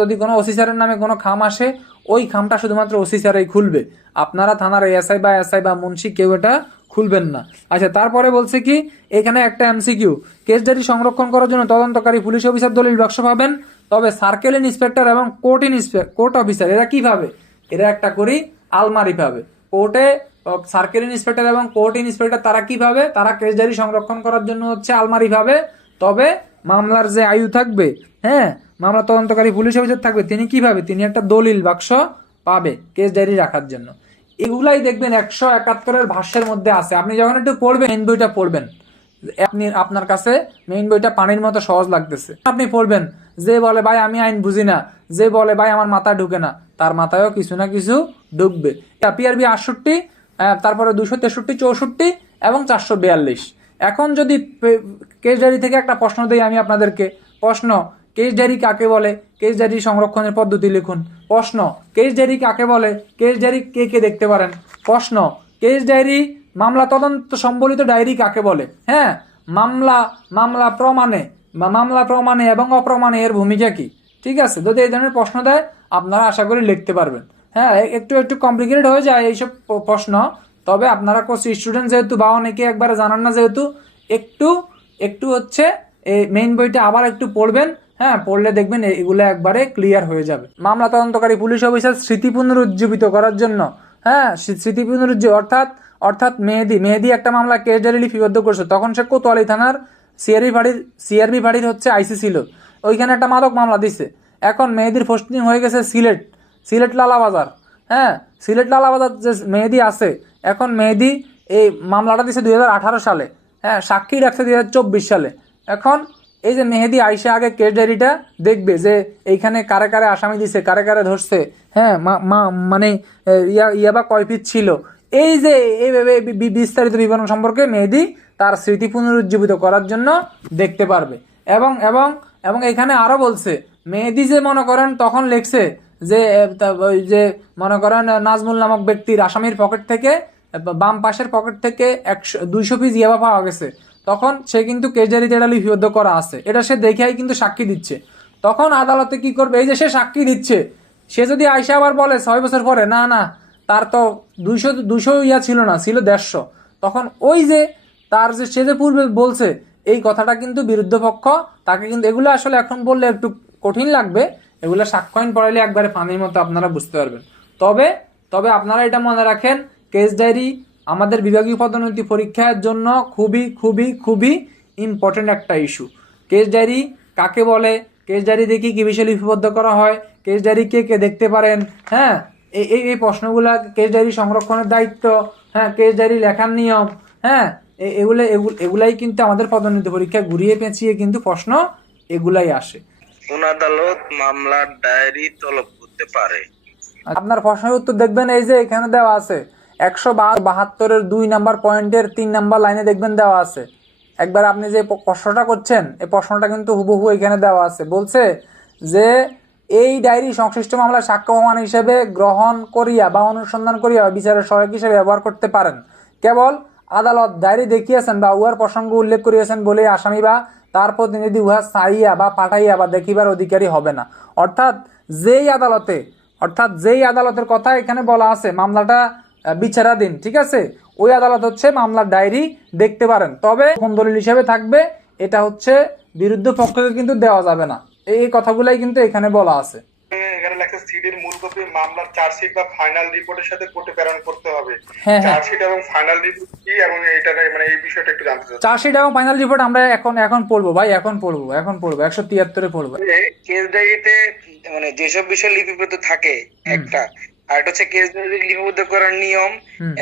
যদি কোনো ওসি স্যারের নামে কোনো খাম আসে ওই খামটা শুধুমাত্র ওসি স্যারই খুলবে, আপনারা থানার এসআই বা মুন্সি কেউ এটা খুলবেন না। আচ্ছা, তারপরে বলছে কি এখানে একটা এমসিকিউ, কেস ডায়েরি সংরক্ষণ করার জন্য তদন্তকারী পুলিশ অফিসার দলিল বাক্স পাবেন, তবে সার্কেল ইন্সপেক্টর এবং কোর্ট অফিসার এরা কি পাবে, এরা একটা করে আলমারি পাবে। কোর্টে সার্কেল ইন্সপেক্টর এবং কোর্ট ইন্সপেক্টর তারা কি পাবে, তারা কেস ডায়েরি সংরক্ষণ করার জন্য হচ্ছে আলমারি পাবে। তবে মামলার যে আয়ু থাকবে, হ্যাঁ মামলা তদন্তকারী পুলিশ অফিসার থাকবে, তিনি কিভাবে, তিনি একটা দলিল বাক্স পাবে কেস ডায়েরি রাখার জন্য। এগুলাই দেখবেন 171-এর ভাষ্যের মধ্যে আছে। আপনি যখন একটু পড়বেন মেইন বইটা পড়বেন, আপনার কাছে মেইন বইটা পানির মতো সহজ লাগতেছে, আপনি পড়বেন। যে বলে ভাই আমি আইন বুঝি না, যে বলে ভাই আমার মাথায় ঢুকে না, তার মাথায়ও কিছু না কিছু ঢুকবে। পিআরবি 68, তারপরে 263, 64 এবং 442। এখন যদি কেস ডায়েরি থেকে একটা প্রশ্ন দিই আমি আপনাদেরকে, প্রশ্ন কেস ডায়েরি কাকে বলে, কেস ডায়েরি সংরক্ষণের পদ্ধতি লিখুন। প্রশ্ন কেস ডায়েরি কাকে বলে, কেস ডায়েরি কে কে দেখতে পারেন। প্রশ্ন কেস ডায়েরি মামলা তদন্ত সম্বলিত ডায়েরি কাকে বলে। হ্যাঁ, মামলা প্রমাণে এবং অপ্রমাণে এর ভূমিকা কি। ঠিক আছে, যদি এই ধরনের প্রশ্ন দেয় আপনারা আশা করি লিখতে পারবেন। হ্যাঁ, একটু কমপ্লিকেটেড হয়ে যায় এইসব প্রশ্ন, তবে আপনারা কোর্স স্টুডেন্ট যেহেতু বা অনেকে একবারে জানান না যেহেতু একটু হচ্ছে এই মেইন বইটা আবার একটু পড়বেন। হ্যাঁ, পড়লে দেখবেন এগুলো একবারে ক্লিয়ার হয়ে যাবে। মামলা তদন্তকারী পুলিশ অফিসার স্মৃতি পুনরুজ্জীবিত করার জন্য, হ্যাঁ স্মৃতি অর্থাৎ মেহেদি একটা মামলা কেস ডায়েরি লিপিবদ্ধ করছে, তখন সে কোতোয়ালি থানার সিআরবি বাড়ির হচ্ছে আইসি ছিল, ওইখানে একটা মাদক মামলা দিছে। এখন মেহেদির পোস্টিং হয়ে গেছে সিলেট লালাবাজার। হ্যাঁ, সিলেট লালাবাজার যে মেহেদি আছে, এখন মেহেদি এই মামলাটা দিছে 2018 সালে, হ্যাঁ সাক্ষী রাখছে 2024 সালে। এখন এই যে মেহেদি আইসা আগে কেস ডায়েরিটা দেখবে যে এইখানে কারে কারে আসামি দিছে, কারে কারে ধরছে, হ্যাঁ মানে ইয়াবা কয় পিস ছিল, এই যে এইভাবে বিস্তারিত বিবরণ সম্পর্কে মেহেদী তার স্মৃতি পুনরুজ্জীবিত করার জন্য দেখতে পারবে। এবং এবং এবং এখানে আরো বলছে, মেহেদী যে মনে করেন তখন লিখছে যে ওই যে মনে করেন নাজমুল নামক ব্যক্তির আসামির পকেট থেকে বাম পাশের পকেট থেকে 200 পিস ইয়াবা পাওয়া গেছে, তখন সে কিন্তু কেস ডায়েরিতে এটা লিপিবদ্ধ করা আছে, এটা সে দেখেই কিন্তু সাক্ষী দিচ্ছে। তখন আদালতে কি করবে, এই যে সে সাক্ষী দিচ্ছে, সে যদি আইসা আবার বলে 6 বছর পরে না না তার তো 200 ইয়া ছিল না, ছিল 150, তখন ওই যে তার যে সে যে পূর্বে বলছে এই কথাটা কিন্তু বিরুদ্ধ পক্ষ, তাকে কিন্তু এগুলো আসলে এখন বললে একটু কঠিন লাগবে, এগুলো সাক্ষ্যয়ন পড়াইলে একবারে পানির মতো আপনারা বুঝতে পারবেন। তবে তবে আপনারা এটা মনে রাখেন, কেস ডায়েরি আমাদের বিভাগীয় পদোন্নতি পরীক্ষার জন্য খুবই খুবই খুবই ইম্পর্টেন্ট একটা ইস্যু। কেস ডায়েরি কাকে বলে, কেস ডায়েরি দেখি কি বিষয় লিপিবদ্ধ করা হয়, কেস ডায়েরি কে কে দেখতে পারেন, হ্যাঁ এই এই প্রশ্নগুলা, কেস ডায়েরি সংরক্ষণের দায়িত্ব, হ্যাঁ কেস ডায়েরি লেখার নিয়ম, হ্যাঁ এগুলাই কিন্তু আমাদের পদোন্নতি পরীক্ষা ঘুরিয়ে পেঁচিয়ে কিন্তু প্রশ্ন এগুলাই আসে। কোন আদালত মামলার ডায়েরি তলব করতে পারে? আপনার প্রশ্নের উত্তর দেখবেন এই যে এখানে দেওয়া আছে 172-এর 2 নাম্বার পয়েন্টের 3 নাম্বার লাইনে দেখবেন দেওয়া আছে। একবার আপনি যে প্রশ্নটা করছেন এই প্রশ্নটা কিন্তু হুবহু এখানে দেওয়া আছে। বলছে যে এই ডায়েরি সংশ্লিষ্ট মামলার সাক্ষ্য প্রমাণ হিসেবে গ্রহণ করিয়া বা অনুসন্ধান করিয়া বিচারের সহায়ক হিসেবে ব্যবহার করতে পারেন। কেবল আদালত ডায়েরি দেখিয়েছেন বা উহার প্রসঙ্গ উল্লেখ করিয়াছেন বলে আসামি বা তার প্রতিনিধি উহা চাইয়া বা পাঠাইয়া বা দেখিবার অধিকারী হবে না। অর্থাৎ যেই আদালতের কথা এখানে বলা আছে মামলাটা বিচারাধীন, ঠিক আছে, ওই আদালত হচ্ছে মামলার ডায়েরি দেখতে পারেন, তবে কোন দলিল হিসেবে থাকবে এটা হচ্ছে বিরুদ্ধ পক্ষকে কিন্তু দেওয়া যাবে না। এই কথাগুলাই কিন্তু এখানে বলা আছে। এখানে লেখা সিডির মূল কপি মামলার চার্জশিট বা ফাইনাল রিপোর্টের সাথে কোর্টে প্রেরণ করতে হবে। হ্যাঁ চার্জশিট এবং ফাইনাল রিপোর্ট কি, এবং এটা মানে এই বিষয়টা একটু জানতে চাই। চার্জশিট এবং ফাইনাল রিপোর্ট আমরা এখন পড়বো ভাই, এখন পড়বো 173-এ পড়বো। কেস ডায়েরিতে মানে যেসব বিষয় লিপিবদ্ধ থাকে একটা, আর এটা হচ্ছে কেস ডায়েরি লিপিবদ্ধ করার নিয়ম,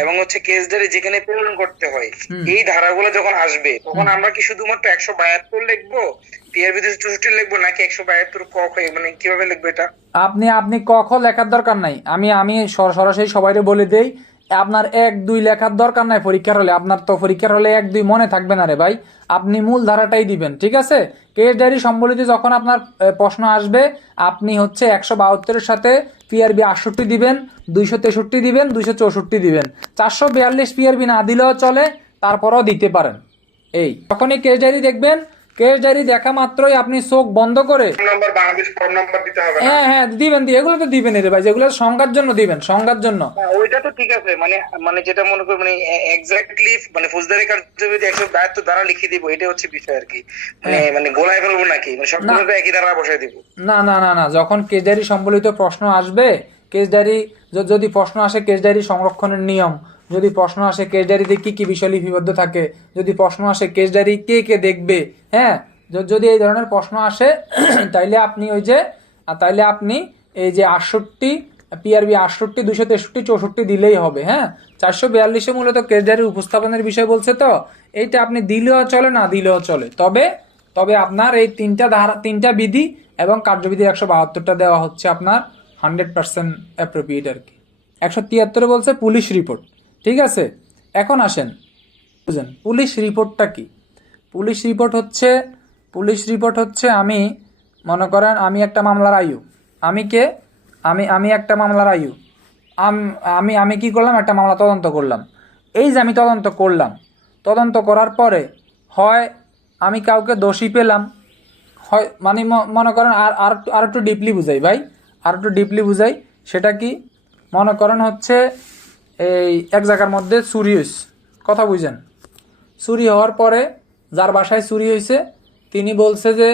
এবং হচ্ছে কেস ডায়েরি যেখানে প্রেরণ করতে হয়, এই ধারাগুলো যখন আসবে তখন আমরা কি শুধুমাত্র 172 লিখবো, টিআরবি 264 লিখবো, নাকি 172 ক মানে কিভাবে লিখবো এটা? আপনি ক খ লেখার দরকার নাই, আমি সরাসরি সবাইকে বলে দেই, আপনার 1-2 লেখার দরকার নাই পরীক্ষার হলে। আপনার তো পরীক্ষার হলে 1-2 মনে থাকবে না রে ভাই, আপনি মূল ধারাটাই দিবেন, ঠিক আছে। কেস ডায়েরি সম্বলিত যখন আপনার প্রশ্ন আসবে, আপনি হচ্ছে 172-এর সাথে পিআরবি 68 দিবেন, 263 দিবেন, 264 দিবেন। 442 পিআরবি না দিলেও চলে, তারপরও দিতে পারেন। এই যখনই কেস ডায়েরি দেখবেন, কেস ডায়েরি দেখা মাত্রই আপনি চোখ বন্ধ করে নাম্বার বাংলাদেশ ফর্ম নাম্বার দিতে হবে না? হ্যাঁ দিবেন, এগুলো তো দিবেন রে ভাই, যেগুলো সংজ্ঞার জন্য দিবেন, সংজ্ঞার জন্য। ওইটা তো ঠিক আছে, মানে মানে যেটা মনে করি মানে এক্স্যাক্টলি মানে ফৌজদারি কার্যবিধি 172 দ্বারা লিখে দিব, এটা হচ্ছে বিষয় আর কি। মানে মানে গোলায় ফেলবো নাকি, মানে সবগুলো একই দ্বারা বসাই দিব? না না না না, যখন কেস ডায়েরি সম্বলিত প্রশ্ন আসবে, কেস ডায়েরি যদি প্রশ্ন আসে কেস ডায়েরি সংরক্ষণের নিয়ম, যদি প্রশ্ন আসে কেস ডায়েরিতে কি কি বিষয় লিপিবদ্ধ থাকে, যদি প্রশ্ন আসে কেস ডায়েরি কে কে দেখবে, হ্যাঁ যদি এই ধরনের প্রশ্ন আসে তাইলে আপনি এই যে 68 পিআরবি 68, 263, 64 দিলেই হবে। হ্যাঁ 442-এ মূলত কেস ডায়েরি উপস্থাপনের বিষয় বলছে, তো এইটা আপনি দিলেও চলে না দিলেও চলে। তবে আপনার এই তিনটা বিধি এবং কার্যবিধি 172টা দেওয়া হচ্ছে আপনার 100% অ্যাপ্রোপ্রিয়েট আর কি। 173-এ বলছে পুলিশ রিপোর্ট, ঠিক আছে। এখন আসেন বুঝেন পুলিশ রিপোর্টটা কি। পুলিশ রিপোর্ট হচ্ছে আমি মনে করেন আমি একটা মামলার আয়ু, আমি একটা মামলার আয়ু, আমি কি করলাম, একটা মামলা তদন্ত করলাম। এই যে আমি তদন্ত করার পরে হয় আমি কাউকে দোষী পেলাম, হয় মানে মনে করেন আর একটু ডিপলি বুঝাই ভাই, সেটা কি মনে করেন হচ্ছে এই এক জায়গার মধ্যে চুরি হয়েছে, কথা বুঝেন। চুরি হওয়ার পরে যার বাসায় চুরি হয়েছে তিনি বলছে যে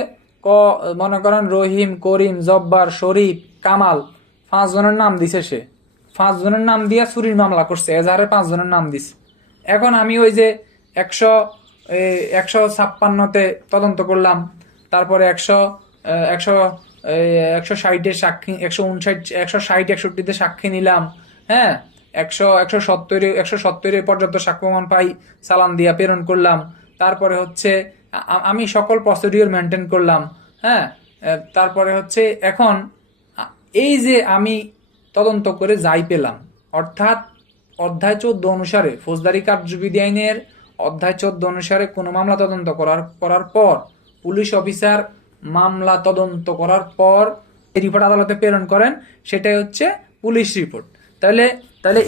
মনে করেন রহিম, করিম, জব্বার, শরীফ, কামাল 5 জনের নাম দিছে, সে 5 জনের নাম দিয়ে চুরির মামলা করছে, এজাহারে 5 জনের নাম দিছে। এখন আমি ওই যে 156-তে তদন্ত করলাম, তারপরে 160-এর সাক্ষী, 160-160-160-তে সাক্ষী নিলাম, হ্যাঁ 170 পর্যন্ত সাক্ষ্য প্রমাণ পাই, চালান দিয়া প্রেরণ করলাম। তারপরে হচ্ছে আমি সকল প্রসিডিওর মেনটেন করলাম, হ্যাঁ তারপরে হচ্ছে এখন এই যে আমি তদন্ত করে যাই পেলাম, অর্থাৎ অধ্যায় 14 অনুসারে ফৌজদারি কার্যবিধি আইনের অধ্যায় 14 অনুসারে কোনো মামলা তদন্ত করার পর পুলিশ অফিসার মামলা তদন্ত করার পর এই রিপোর্ট আদালতে প্রেরণ করেন, সেটাই হচ্ছে পুলিশ রিপোর্ট। তাহলে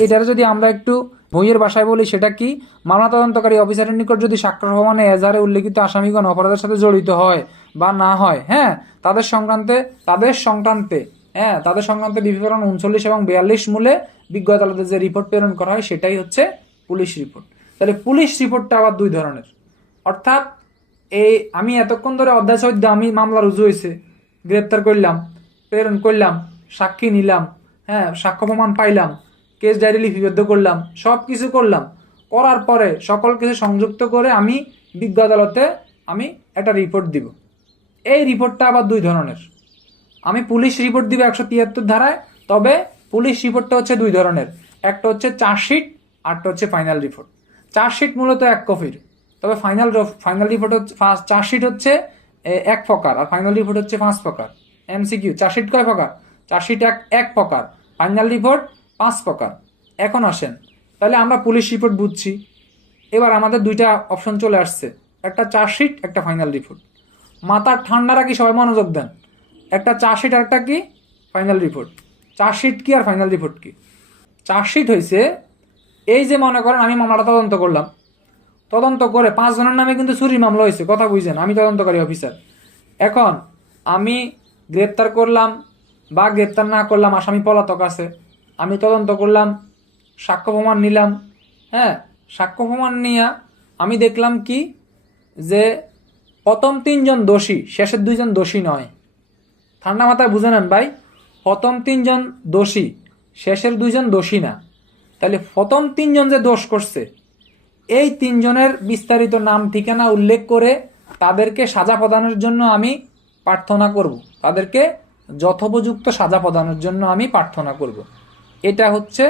এটার যদি আমরা একটু বইয়ের ভাষায় বলি, সেটা কি, মামলা তদন্তকারী অফিসারের নিকট যদি সাক্ষ্য প্রমাণে এজাহারে উল্লেখিত আসামিগণ অপরাধের সাথে জড়িত হয় বা না হয়, হ্যাঁ, তাদের সংক্রান্তে বিবরণ 39 এবং 42 মূলে বিজ্ঞ আদালতে যে রিপোর্ট প্রেরণ করা হয় সেটাই হচ্ছে পুলিশ রিপোর্ট। তাহলে পুলিশ রিপোর্টটা আবার দুই ধরনের, অর্থাৎ আমি এতক্ষণ ধরে অধ্যায় 14 আমি মামলা রুজু হয়েছে, গ্রেপ্তার করলাম, প্রেরণ করলাম, সাক্ষী নিলাম, হ্যাঁ, সাক্ষ্য প্রমাণ পাইলাম, কেস ডায়েরি লিপিবদ্ধ করলাম, সব কিছু করলাম, করার পরে সকল কিছু সংযুক্ত করে আমি বিজ্ঞ আদালতে আমি একটা রিপোর্ট দিব। এই রিপোর্টটা আবার দুই ধরনের। আমি পুলিশ রিপোর্ট দিব 173 ধারায়, তবে পুলিশ রিপোর্টটা হচ্ছে দুই ধরনের, একটা হচ্ছে চার্জশিট, আরটা হচ্ছে ফাইনাল রিপোর্ট। চার্জশিট মূলত 1 কপির, তবে ফাইনাল রিপোর্ট হচ্ছে, চার্জশিট হচ্ছে 1 প্রকার আর ফাইনাল রিপোর্ট হচ্ছে 5 প্রকার। এমসিকিউ, চার্জশিট কয় প্রকার? চার্জশিট 1 প্রকার, ফাইনাল রিপোর্ট 5 প্রকার। এখন আসেন, তাহলে আমরা পুলিশ রিপোর্ট বুঝছি, এবার আমাদের দুইটা অপশন চলে আসছে, একটা চার্জশিট, একটা ফাইনাল রিপোর্ট। মাথা ঠান্ডা রাখি, সবাই মনোযোগ দেন। একটা চার্জশিট আর একটা কি ফাইনাল রিপোর্ট। চার্জশিট কি আর ফাইনাল রিপোর্ট কি? চার্জশিট হয়েছে এই যে মনে করেন আমি মামলাটা তদন্ত করলাম, তদন্ত করে 5 জনের নামে কিন্তু চুরি মামলা হয়েছে, কথা বুঝছেন, আমি তদন্তকারী অফিসার। এখন আমি গ্রেপ্তার করলাম বা গ্রেপ্তার না করলাম, আসামি পলাতক আছে, আমি তদন্ত করলাম, সাক্ষ্য প্রমাণ নিলাম, হ্যাঁ, সাক্ষ্য প্রমাণ নিয়ে আমি দেখলাম কি যে প্রথম 3 জন দোষী, শেষের 2 জন দোষী নয়। ঠান্ডা মাথায় বুঝে নেন ভাই, প্রথম 3 জন দোষী, শেষের 2 জন দোষী না। তাহলে প্রথম 3 জন যে দোষ করছে, এই 3 জনের বিস্তারিত নাম ঠিকানা উল্লেখ করে তাদেরকে সাজা প্রদানের জন্য আমি প্রার্থনা করব, তাদেরকে যথোপযুক্ত সাজা প্রদানের জন্য আমি প্রার্থনা করব। এটা হচ্ছে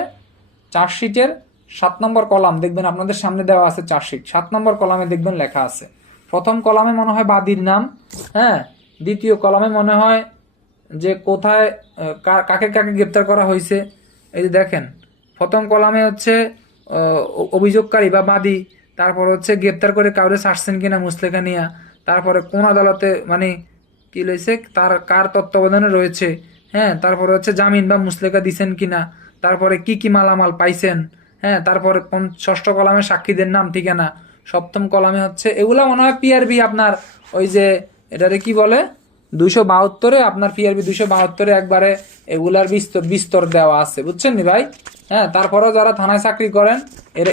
চার্জশিটের 7 নম্বর কলাম, দেখবেন আপনাদের সামনে দেওয়া আছে চার্জশিট, 7 নম্বর কলামে দেখবেন লেখা আছে। প্রথম কলামে মনে হয় বাদীর নাম, হ্যাঁ, দ্বিতীয় কলামে মনে হয় যে কোথায় কাকে কাকে গ্রেপ্তার করা হয়েছে। এই যে দেখেন, প্রথম কলামে হচ্ছে অভিযোগকারী বা বাদী, তারপর হচ্ছে গ্রেপ্তার করে কাউরে ছাড়ছেন কিনা মুসলেখা নিয়া, তারপরে কোন আদালতে মানে কি লইছে, তার কার তত্ত্বাবধানে রয়েছে, হ্যাঁ, তারপরে হচ্ছে জামিন বা মুসলেখা দিছেন কিনা, তারপরে কি কি মালামাল পাইছেন, হ্যাঁ, তারপরে 6ষ্ঠ কলামে সাক্ষীদের নাম ঠিকানা, 7ম কলামে হচ্ছে এগুলা মনে হয় পিআরবি আপনার ওই যে এটারে কি বলে 272-এ, আপনার পিআরবি 272-এ একবারে এগুলার বিস্তর দেওয়া আছে, বুঝছেন নি ভাই? হ্যাঁ, তারপরেও যারা থানায় চাকরি করেন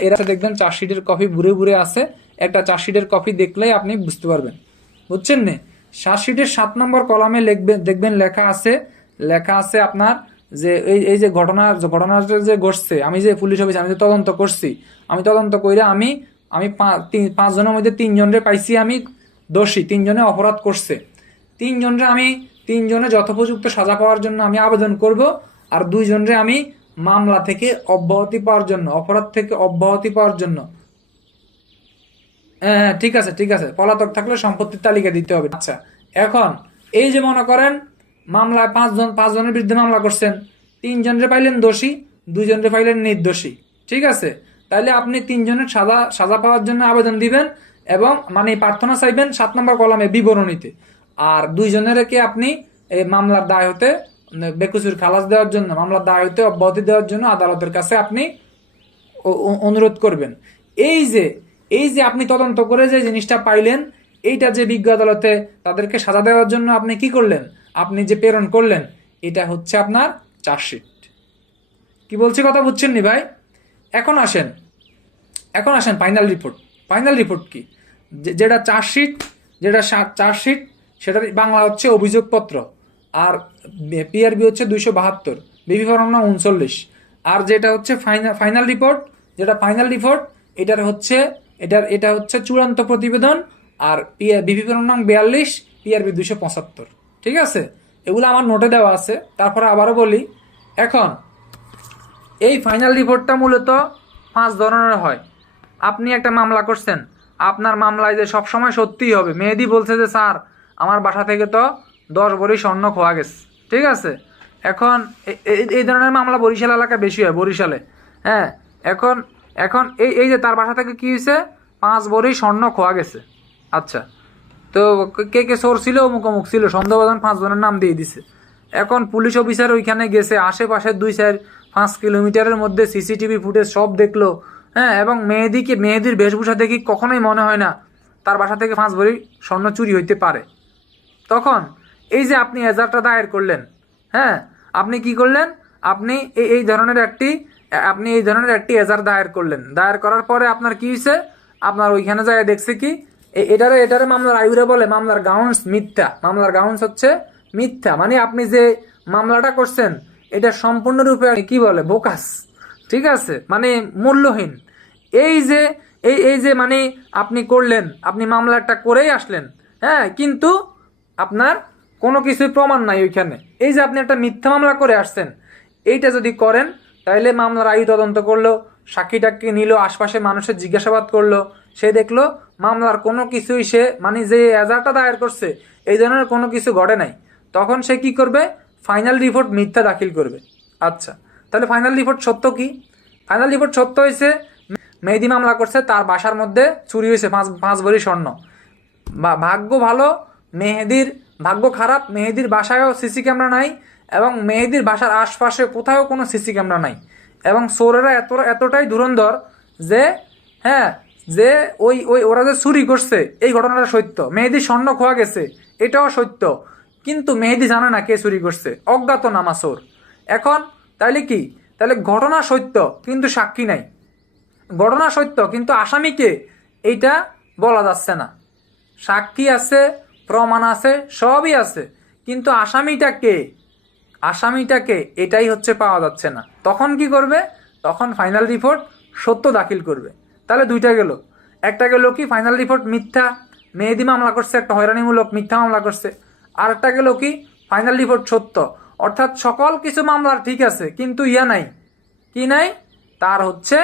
এরা দেখবেন চার্জশিটের কপি বুড়ে আছে, একটা চার্জশিটের কপি দেখলেই আপনি বুঝতে পারবেন, বুঝছেন নি? চার্জশিটের 7 নম্বর কলামে দেখবেন লেখা আছে আপনার যে এই যে ঘটনাটা যে ঘটছে, আমি যে পুলিশ অফিস আমি যে তদন্ত করছি, আমি তদন্ত কইরা আমি 5 জনের মধ্যে 3 জনরে পাইছি আমি দোষী, 3 জনে অপরাধ করছে, 3 জনরে আমি 3 জনে যথোপযুক্ত সাজা পাওয়ার জন্য আমি আবেদন করব, আর 2 জনরে আমি মামলা থেকে অব্যাহতি পাওয়ার জন্য, অপরাধ থেকে অব্যাহতি পাওয়ার জন্য। হ্যাঁ, ঠিক আছে, পলাতক থাকলে সম্পত্তির তালিকা দিতে হবে। আচ্ছা, এখন এই যে মনে করেন মামলায় 5 জনের বিরুদ্ধে মামলা করছেন, 3 জনরে পাইলেন দোষী, 2 জনরে পাইলেন নির্দোষী, ঠিক আছে? তাহলে আপনি 3 জনের সাজা পাওয়ার জন্য আবেদন দিবেন এবং মানে প্রার্থনা চাইবেন 7 নম্বর কলামে বিবরণীতে, আর 2 জনেরকে আপনি এই মামলার দায় হতে বেকসুর খালাস দেওয়ার জন্য, মামলার দায় হতে অব্যাহতি দেওয়ার জন্য আদালতের কাছে আপনি অনুরোধ করবেন। এই যে আপনি তদন্ত করে যে জিনিসটা পাইলেন, এইটা যে বিজ্ঞ আদালতে তাদেরকে সাজা দেওয়ার জন্য আপনি কি করলেন, আপনি যে প্রেরণ করলেন, এটা হচ্ছে আপনার চার্জশিট। কি বলছি কথা বুঝছেন নি ভাই? এখন আসেন ফাইনাল রিপোর্ট কি? যেটা চার্জশিট সেটা বাংলা হচ্ছে অভিযোগপত্র, আর পিআরবি হচ্ছে 272, বিবি ফরম 39, আর যেটা হচ্ছে ফাইনাল রিপোর্ট, এটা হচ্ছে চূড়ান্ত প্রতিবেদন, আর বিবি ফরম 42, পিআরবি 275, ঠিক আছে? এগুলো আমার নোটে দেওয়া আছে। তারপরে আবারও বলি, এখন এই ফাইনাল রিপোর্টটা মূলত 5 ধরনের হয়। আপনি একটা মামলা করছেন, আপনার মামলায় যে সবসময় সত্যিই হবে, মেহেদি বলছে যে স্যার আমার বাসা থেকে তো 10 ভরি স্বর্ণ খোয়া গেছে, ঠিক আছে? এখন এই ধরনের মামলা বরিশাল এলাকায় বেশি হয়, বরিশালে, হ্যাঁ, এখন এখন এই যে তার বাসা থেকে কি হয়েছে, 5 ভরি স্বর্ণ খোয়া গেছে। আচ্ছা, তো কে কে চোর ছিল, অমুক অমুক ছিল, সন্দেহভাজন 5 জনের নাম দিয়ে দিছে। এখন পুলিশ অফিসার ওইখানে গেছে, আশেপাশে 2-4-5 কিলোমিটারের মধ্যে সিসিটিভি ফুটেজ সব দেখলো, হ্যাঁ, এবং মেহেদির বেশভূষা দেখি কখনোই মনে হয় না তার বাসা থেকে 5 ভরি স্বর্ণ চুরি হইতে পারে। তখন এই যে আপনি এজাহারটা দায়ের করলেন, হ্যাঁ, আপনি কি করলেন, আপনি এই ধরনের একটি এজাহার দায়ের করলেন। দায়ের করার পরে আপনার কি হয়েছে, আপনার ওইখানে যায় দেখছে কি এটারে মামলার আইউরে বলে মামলার গ্রাউন্ডস মিথ্যা। মামলার গ্রাউন্ডস হচ্ছে মিথ্যা, মানে আপনি যে মামলাটা করছেন এটা সম্পূর্ণরূপে কি বলে বোকাস, ঠিক আছে, মানে মূল্যহীন। এই যে এই যে মানে আপনি করলেন, আপনি মামলাটা করেই আসলেন, হ্যাঁ, কিন্তু আপনার কোনো কিছুই প্রমাণ নাই ওইখানে। এই যে আপনি একটা মিথ্যা মামলা করে আসছেন, এইটা যদি করেন তাহলে মামলার আয়ু তদন্ত করলো, সাক্ষীটাকে নিল, আশপাশে মানুষের জিজ্ঞাসাবাদ করলো, সে দেখলো মামলার কোনো কিছুই সে মানে যে এজাহারটা দায়ের করছে এই ধরনের কোনো কিছু ঘটে নাই। তখন সে কি করবে, ফাইনাল রিপোর্ট মিথ্যা দাখিল করবে। আচ্ছা, তাহলে ফাইনাল রিপোর্ট সত্য কি? ফাইনাল রিপোর্ট সত্য হয়েছে মেহেদি মামলা করছে, তার বাসার মধ্যে চুরি হয়েছে 5 ভরি স্বর্ণ। ভাগ্য ভালো, মেহেদির ভাগ্য খারাপ, মেহেদির বাসায়ও সিসি ক্যামেরা নাই এবং মেহেদির বাসার আশপাশে কোথাও কোনো সিসি ক্যামেরা নাই। এবং চোরেরা এতটাই ধুরন্ধর যে, হ্যাঁ, যে ওরা যে চুরি করছে এই ঘটনাটা সত্য, মেহেদির স্বর্ণ খোয়া গেছে এটাও সত্য, কিন্তু মেহেদি জানে না কে চুরি করছে, অজ্ঞাতনামা চোর। এখন তাইলে কি, তাহলে ঘটনা সত্য কিন্তু সাক্ষী নাই, ঘটনা সত্য কিন্তু আসামিকে এইটা বলা যাচ্ছে না। সাক্ষী আছে, প্রমাণ আছে, সবই আছে, কিন্তু আসামিটাকে এটাই হচ্ছে পাওয়া যাচ্ছে না। তখন কি করবে, তখন ফাইনাল রিপোর্ট সত্য দাখিল করবে। তাহলে দুইটা গেল, একটা গেল কি ফাইনাল রিপোর্ট মিথ্যা, মেহেদি মামলা করছে একটা হয়রানিমূলক মিথ্যা মামলা করছে, আর একটা গেল কি ফাইনাল রিপোর্ট সত্য, অর্থাৎ সকল কিছু মামলার ঠিক আছে কিন্তু নাই, কি নাই, তার হচ্ছে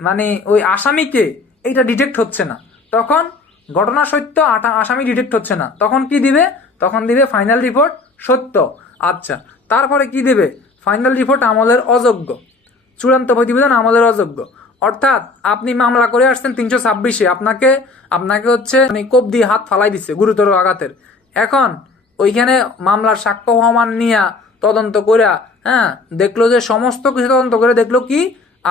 মানে ওই আসামিকে এইটা ডিটেক্ট হচ্ছে না। তখন ঘটনা সত্য, আসামি ডিটেক্ট হচ্ছে না, তখন কি দিবে, তখন দিবে ফাইনাল রিপোর্ট সত্য। আচ্ছা, তারপরে কি দেবে, ফাইনাল রিপোর্ট আমলের অযোগ্য, চূড়ান্ত প্রতিবেদন আমলের অযোগ্য। অর্থাৎ আপনি মামলা করে আসছেন 326-এ, আপনাকে হচ্ছে মানে কোপ দিয়ে হাত ফালাই দিচ্ছে গুরুতর আঘাতের। এখন ওইখানে মামলার সাক্ষ্য প্রমাণ নিয়ে তদন্ত করে, হ্যাঁ, দেখলো যে সমস্ত কিছু তদন্ত করে দেখলো কি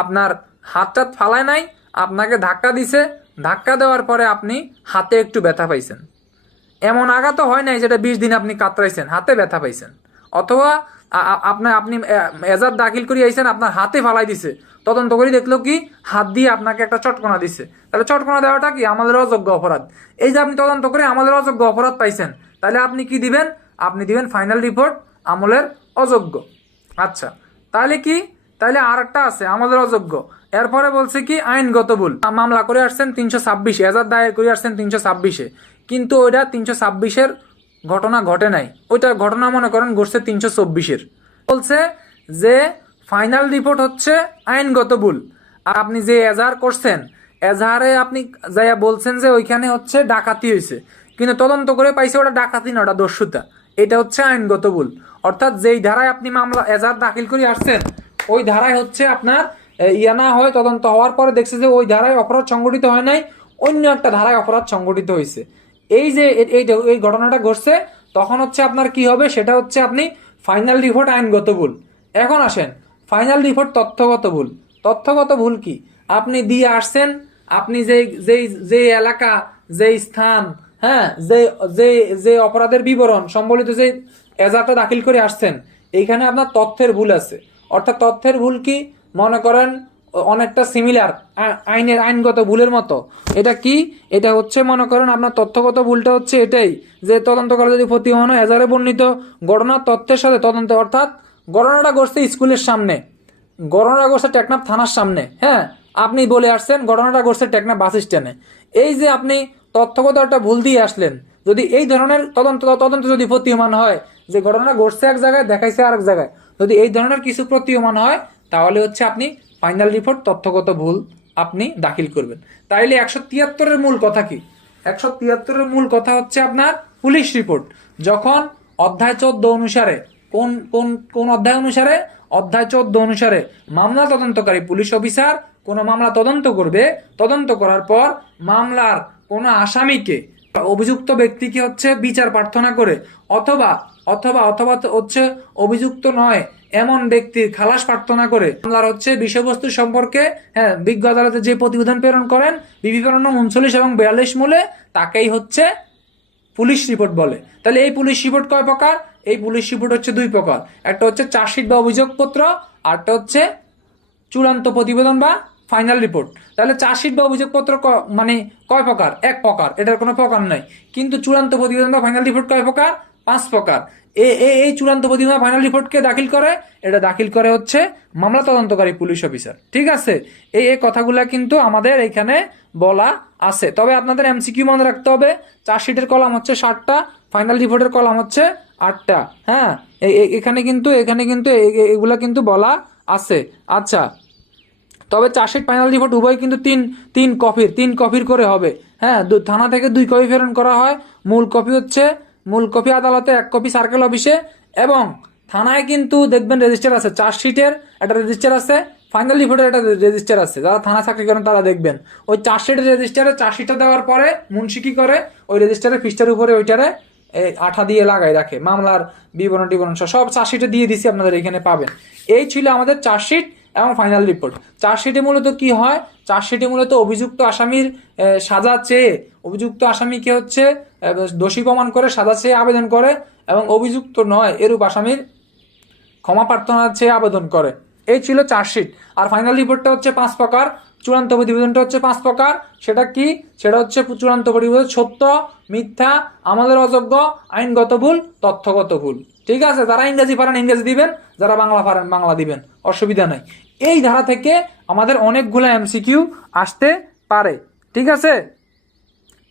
আপনার হাতটা ফালায় নাই, আপনাকে ধাক্কা দিছে, ধাক্কা দেওয়ার পরে আপনি হাতে একটু ব্যথা পাইছেন। এমন আঘাত হয় নাই যেটা 20 দিন আপনি কাতরাইছেন, হাতে ব্যথা পাইছেন। অথবা আপনি এজাহার দাখিল করে আইছেন, আপনার হাতে ফালাই দিছে, তদন্ত করে দেখলো কি হাত দিয়ে আপনাকে একটা চটকনা দিছে। তাহলে চটকনা দেওয়াটা কি আমাদের অযোগ্য অপরাধ। এই যে আপনি তদন্ত করে আমাদের অযোগ্য অপরাধ পাইছেন, তাহলে আপনি কি দিবেন, আপনি দিবেন ফাইনাল রিপোর্ট আমলের অযোগ্য। আচ্ছা, তাহলে কি, তাহলে আর একটা আছে আমাদের অযোগ্য। এরপরে বলছে কি আইনগত ভুল, মামলা করে আসছেন 326-এ, এজাহার দায়ের করে আসছেন 326-এ, কিন্তু ওইটা 326-এর ঘটনা ঘটে নাই, ওইটার ঘটনা মনে করেন ঘটছে 324-এর। বলছে যে ফাইনাল রিপোর্ট হচ্ছে আইনগত ভুল। আর আপনি যে এজাহার করছেন, এজাহারে আপনি যাইয়া বলছেন যে ওইখানে হচ্ছে ডাকাতি হয়েছে, কিন্তু তদন্ত করে পাইছে ওটা ডাকাতি না, ওটা দস্যুতা। এটা হচ্ছে আইনগত ভুল। অর্থাৎ যেই ধারায় আপনি মামলা এজাহার দাখিল করে আসছেন ওই ধারায় হচ্ছে আপনার না হয়, তদন্ত হওয়ার পরে দেখছে যে ওই ধারায় অপরাধ সংগঠিত হয় নাই, অন্য একটা ধারায় অপরাধ সংগঠিত হয়েছে। এই যে এই ঘটনাটা ঘটছে, তখন হচ্ছে আপনার কি হবে, সেটা হচ্ছে আপনি ফাইনাল রিপোর্ট আইনগত ভুল। এখন আসেন ফাইনাল রিপোর্ট তথ্যগত ভুল। তথ্যগত ভুল কি, আপনি দিয়ে আসছেন, আপনি যে এলাকা, যে স্থান, হ্যাঁ, যে অপরাধের বিবরণ সম্বলিত যে এজাহারটা দাখিল করে আসছেন, এইখানে আপনার তথ্যের ভুল আছে। অর্থাৎ তথ্যের ভুল কি, মনে করেন অনেকটা সিমিলার আইনগত ভুলের মতো। এটা কি, এটা হচ্ছে মনে করেন আপনার তথ্যগত ভুলটা হচ্ছে এটাই যে তদন্ত করা যদি প্রতীয়মান হয় এজাহারে বর্ণিত ঘটনার তথ্যের সাথে তদন্ত, অর্থাৎ ঘটনাটা ঘটছে স্কুলের সামনে, ঘটনাটা ঘটছে টেকনাফ থানার সামনে, হ্যাঁ, আপনি বলে আসছেন ঘটনাটা ঘটছে টেকনাফ বাস স্ট্যান্ডে। এই যে আপনি তথ্যগত একটা ভুল দিয়ে আসলেন, যদি এই ধরনের তদন্ত যদি প্রতীয়মান হয় যে ঘটনা ঘটছে এক জায়গায় দেখাইছে আরেক জায়গায়, যদি এই ধরনের কিছু প্রতীয়মান হয় তাহলে হচ্ছে আপনি ফাইনাল রিপোর্ট তথ্যগত ভুল আপনি দাখিল করবেন। তাইলে 173-এর মূল কথা কি, 173-এর মূল কথা হচ্ছে আপনার পুলিশ রিপোর্ট। যখন অধ্যায় 14 অনুসারে, কোন অধ্যায় অনুসারে, অধ্যায় 14 অনুসারে মামলা তদন্তকারী পুলিশ অফিসার কোনো মামলা তদন্ত করবে, তদন্ত করার পর মামলার কোনো আসামিকে, অভিযুক্ত ব্যক্তিকে হচ্ছে বিচার প্রার্থনা করে অথবা অথবা অথবা হচ্ছে অভিযুক্ত নয় এমন ব্যক্তির খালাস প্রার্থনা করে মামলার হচ্ছে বিষয়বস্তু সম্পর্কে বিজ্ঞ আদালতে যে প্রতিবেদন প্রেরণ করেন বিবি নং 39 এবং 42 মূলে তাকেই হচ্ছে পুলিশ রিপোর্ট বলে। তাহলে এই পুলিশ রিপোর্ট কয় প্রকার? এই পুলিশ রিপোর্ট হচ্ছে দুই প্রকার, একটা হচ্ছে চার্জশিট বা অভিযোগপত্র, আরটা হচ্ছে চূড়ান্ত প্রতিবেদন বা ফাইনাল রিপোর্ট। তাহলে চার্জশিট বা অভিযোগপত্র মানে কয় প্রকার? এক প্রকার, এটার কোনো প্রকার নাই। কিন্তু চূড়ান্ত প্রতিবেদন বা ফাইনাল রিপোর্ট কয় প্রকার? 5 প্রকার। এই চূড়ান্ত প্রতিবেদন বা ফাইনাল রিপোর্টকে দাখিল করে, এটা দাখিল করে হচ্ছে মামলা তদন্তকারী পুলিশ অফিসার। ঠিক আছে, এই কথাগুলা কিন্তু আমাদের এখানে বলা আছে। তবে আপনাদের এমসিকিউ মনে রাখতে হবে, চার্জশিটের কলাম হচ্ছে 60টা, ফাইনাল রিপোর্টের কলাম হচ্ছে 8টা। হ্যাঁ, এখানে কিন্তু এগুলা কিন্তু বলা আছে। আচ্ছা, তবে চার্জশিট ফাইনাল রিপোর্ট উভয় কিন্তু তিন কপির করে হবে। হ্যাঁ, থানা থেকে 2 কপি প্রেরণ করা হয়। মূল কপি আদালতে, 1 কপি সার্কেল অফিসে, এবং থানায় কিন্তু দেখবেন রেজিস্টার আছে, চার্জশিটের একটা রেজিস্টার আছে, ফাইনাল রিপোর্টের একটা রেজিস্টার আছে। যারা থানা চাকরি করেন তারা দেখবেন ওই চার্জশিটের রেজিস্টারে চার্জশিটটা দেওয়ার পরে মুন্সি কি করে, ওই রেজিস্টারের পৃষ্ঠার উপরে ওইটারে আঠা দিয়ে লাগাই রাখে, মামলার বিবরণ সব চার্জশিটে দিয়ে দিছি, আপনাদের এখানে পাবেন। এই ছিল আমাদের চার্জশিট এবং ফাইনাল রিপোর্ট। চার্জশিটে মূলত কি হয়? চার্জশিটে মূলত অভিযুক্ত আসামির সাজা চেয়ে, অভিযুক্ত আসামিকে হচ্ছে দোষী প্রমাণ করে সাজা চেয়ে আবেদন করে, এবং অভিযুক্ত নয় এরূপ আসামির ক্ষমা প্রার্থনা চেয়ে আবেদন করে। এই ছিল চার্জশিট। আর ফাইনাল রিপোর্টটা হচ্ছে 5 প্রকার, চূড়ান্ত প্রতিবেদনটা হচ্ছে 5 প্রকার। সেটা কি? সেটা হচ্ছে চূড়ান্ত প্রতিবেদন সত্য, মিথ্যা, আমলের অযোগ্য, আইনগত ভুল, তথ্যগত ভুল। ঠিক আছে, যারা ইংরেজি পারেন ইংরেজি দিবেন, যারা বাংলা পারেন বাংলা দিবেন, অসুবিধা নাই। এই ধারা থেকে আমাদের অনেকগুলো এমসিকিউ আসতে পারে। ঠিক আছে,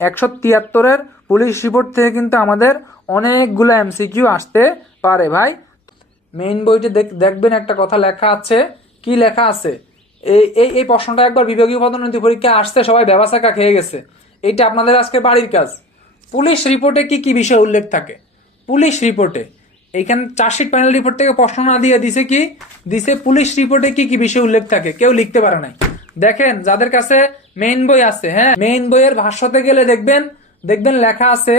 173-এর পুলিশ রিপোর্ট থেকে কিন্তু আমাদের অনেকগুলো এমসিকিউ আসতে পারে ভাই। মেইন বইতে দেখবেন একটা কথা লেখা আছে। কি লেখা আছে? এই প্রশ্নটা একবার বিভাগীয় পদোন্নতি পরীক্ষা আসছে, সবাই ব্যবসাকা খেয়ে গেছে। এটা আপনাদের আজকে বাড়ির কাজ। পুলিশ রিপোর্টে কি বিষয় উল্লেখ থাকে? পুলিশ রিপোর্টে এইখানে চার্জশিট ফাইনাল রিপোর্ট থেকে প্রশ্ন না দিয়ে দিছে পুলিশ রিপোর্টে কি বিষয় উল্লেখ থাকে, কেউ লিখতে পারে নাই। দেখেন যাদের কাছে মেইন বই আছে, হ্যাঁ, মেইন বইয়ের ভাষ্যতে গেলে দেখবেন লেখা আছে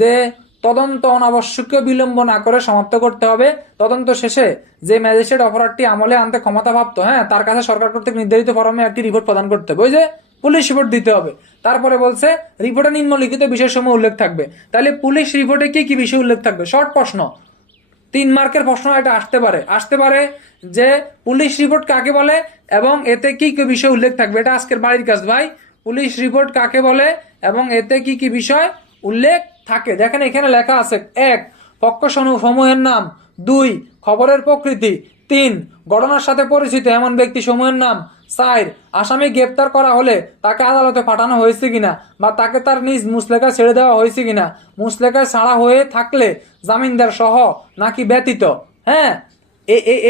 যে তদন্ত অনাবশ্যকীয় বিলম্ব না করে সমাপ্ত করতে হবে। তদন্ত শেষে যে ম্যাজিস্ট্রেট অপরাধটি আমলে আনতে ক্ষমতাপ্রাপ্ত, হ্যাঁ, তার কাছে সরকার কর্তৃক নির্ধারিত ফরমে একটি রিপোর্ট প্রদান করতে হবে। ওই যে পুলিশ রিপোর্ট দিতে হবে। তারপরে বলছে রিপোর্টে নিম্নলিখিত বিষয়সমূহ উল্লেখ থাকবে। তাহলে পুলিশ রিপোর্টে কি বিষয় উল্লেখ থাকবে? শর্ট প্রশ্ন, 3 মার্কের প্রশ্ন এটা আসতে পারে যে পুলিশ রিপোর্ট কাকে বলে এবং এতে কি বিষয় উল্লেখ থাকবে। এটা আজকের বাড়ির কাজ ভাই। পুলিশ রিপোর্ট কাকে বলে এবং এতে কি বিষয় উল্লেখ থাকে। দেখেন এখানে লেখা আছে: 1 পক্ষ সমূহের নাম, 2 খবরের প্রকৃতি, 3 ঘটনার সাথে পরিচিত এমন ব্যক্তি সমূহের নাম, 4 আসামি গ্রেপ্তার করা হলে তাকে আদালতে পাঠানো হয়েছে কিনা বা তাকে তার নিজ মুচলেকায় ছেড়ে দেওয়া হয়েছে কিনা, মুচলেকায় ছাড়া হয়ে থাকলে জামিনদার সহ নাকি ব্যতীত। হ্যাঁ,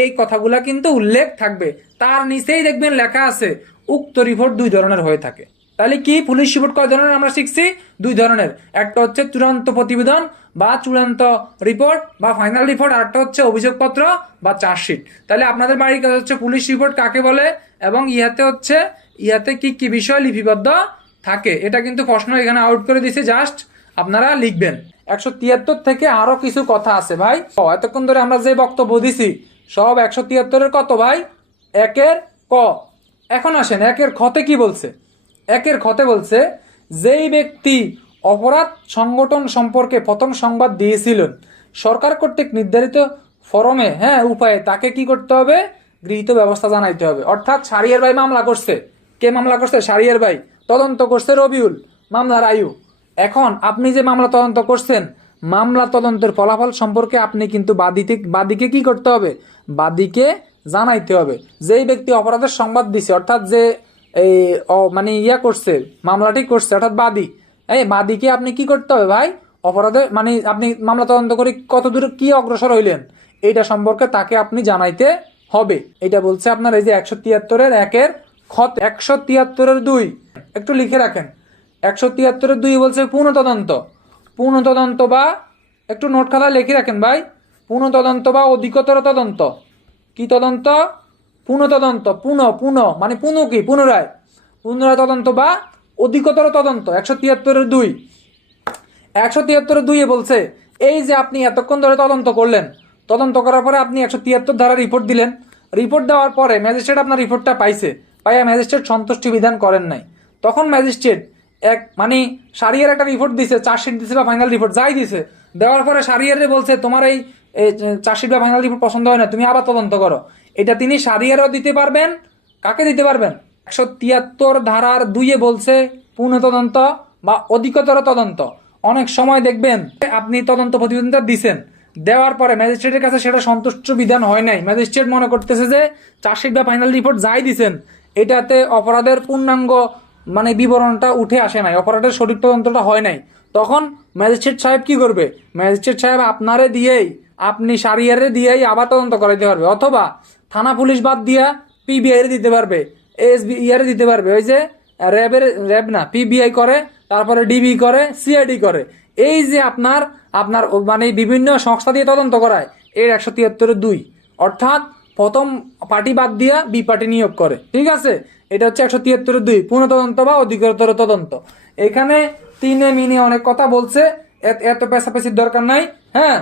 এই কথাগুলা কিন্তু উল্লেখ থাকবে। তার নিচেই দেখবেন লেখা আছে উক্ত রিপোর্ট 2 ধরনের হয়ে থাকে। তাহলে কি পুলিশ রিপোর্ট কয় ধরনের আমরা শিখছি? 2 ধরনের। একটা হচ্ছে চূড়ান্ত প্রতিবেদন বা চূড়ান্ত রিপোর্ট বা ফাইনাল রিপোর্ট, আর একটা হচ্ছে অভিযোগপত্র বা চার্জশিট। তাহলে আপনাদের বাড়ির কাজ হচ্ছে পুলিশ রিপোর্ট কাকে বলে এবং ইহাতে কি বিষয় লিপিবদ্ধ থাকে। এটা কিন্তু প্রশ্ন এখানে আউট করে দিছে, জাস্ট আপনারা লিখবেন। 173 থেকে আরো কিছু কথা আছে ভাই। এতক্ষণ ধরে আমরা যে বক্তব্য দিছি সব 173-এর কত ভাই? 1-এর ক। এখন আসেন 1-এর খতে কি বলছে। 1-এর খতে বলছে যেই ব্যক্তি অপরাধ সংগঠন সম্পর্কে প্রথম সংবাদ দিয়েছিলেন সরকার কর্তৃক নির্ধারিত ফরমে, হ্যাঁ, উপায়ে তাকে কি করতে হবে? গৃহীত ব্যবস্থা জানাইতে হবে। অর্থাৎ শাহরিয়ার ভাই মামলা করছে। কে মামলা করছে? শাহরিয়ার ভাই। তদন্ত করছে রবিউল, মামলার আয়ু। এখন আপনি যে মামলা তদন্ত করছেন, মামলা তদন্তের ফলাফল সম্পর্কে আপনি কিন্তু বাদীকে কি করতে হবে? বাদীকে জানাইতে হবে। যেই ব্যক্তি অপরাধের সংবাদ দিছে, অর্থাৎ যে মানে করছে, মামলাটি করছে, অর্থাৎ বাদী, বাদীকে আপনি কি করতে হবে ভাই? অপরাধে মানে আপনি মামলা তদন্ত করে কত দূর কি অগ্রসর হইলেন এইটা সম্পর্কে তাকে আপনি জানাইতে হবে। এটা বলছে আপনার এই যে 173-এর 1-এর খত। 173-এর 2 একটু লিখে রাখেন। 173-এর 2 বলছে পূর্ণ তদন্ত বা, একটু নোট খাতা লিখে রাখেন ভাই, পূর্ণ তদন্ত বা অধিকতর তদন্ত। কি তদন্ত? পুনঃতদন্ত মানে পুনরায় তদন্ত বা অধিকতর তদন্ত 173(2) 173(2) বলছে এই যে আপনি এতক্ষণ ধরে তদন্ত করলেন, তদন্ত করার পরে আপনি 173 ধারা রিপোর্ট দিলেন, রিপোর্ট দেওয়ার পরে ম্যাজিস্ট্রেট আপনার রিপোর্টটা পাইয়া ম্যাজিস্ট্রেট সন্তুষ্টি বিধান করেন নাই, তখন ম্যাজিস্ট্রেট মানে সারিয়ার একটা রিপোর্ট দিছে, চার্জশিট দিছে বা ফাইনাল রিপোর্ট যাই দিছে, দেওয়ার পরে সারিয়ারে বলছে তোমার এই চার্জশিট বা ফাইনাল রিপোর্ট পছন্দ হয় না, তুমি আবার তদন্ত করো। এটা তিনি সারিয়ারও দিতে পারবেন। কাকে দিতে পারবেন? 173(2) বলছে পুনঃতদন্ত বা অধিকতর তদন্ত। অনেক সময় দেখবেন আপনি তদন্ত প্রতিবেদনটা দিছেন, দেওয়ার পরে ম্যাজিস্ট্রেটের কাছে সেটা সন্তুষ্ট বিধান হয় নাই, ম্যাজিস্ট্রেট মনে করতেছে যে চার্জশিট বা ফাইনাল রিপোর্ট যাই দিছেন এটাতে অপরাধের পূর্ণাঙ্গ মানে বিবরণটা উঠে আসে নাই, অপরাধের সঠিক তদন্তটা হয় নাই। তখন ম্যাজিস্ট্রেট সাহেব কি করবে? ম্যাজিস্ট্রেট সাহেব আপনারে দিয়েই, আপনি সারিয়ারে দিয়েই আবার তদন্ত করাইতে পারবে, অথবা থানা পুলিশ বাদ দিয়া পিবিআই রে দিতে পারবে, এসবিআই দিতে পারবে। ওই যে র্যাব না, পিবিআই করে, তারপরে ডিবি করে, সিআইডি করে। এই যে আপনার মানে বিভিন্ন সংস্থা দিয়ে তদন্ত করায়, এর 173(2), অর্থাৎ প্রথম পার্টি বাদ দিয়া বি পার্টি নিয়োগ করে। ঠিক আছে, এটা হচ্ছে 173(2) পুনঃতদন্ত বা অধিকতর তদন্ত। এখানে 3 অনেক কথা বলছে, এত পেশাপেশির দরকার নাই। হ্যাঁ,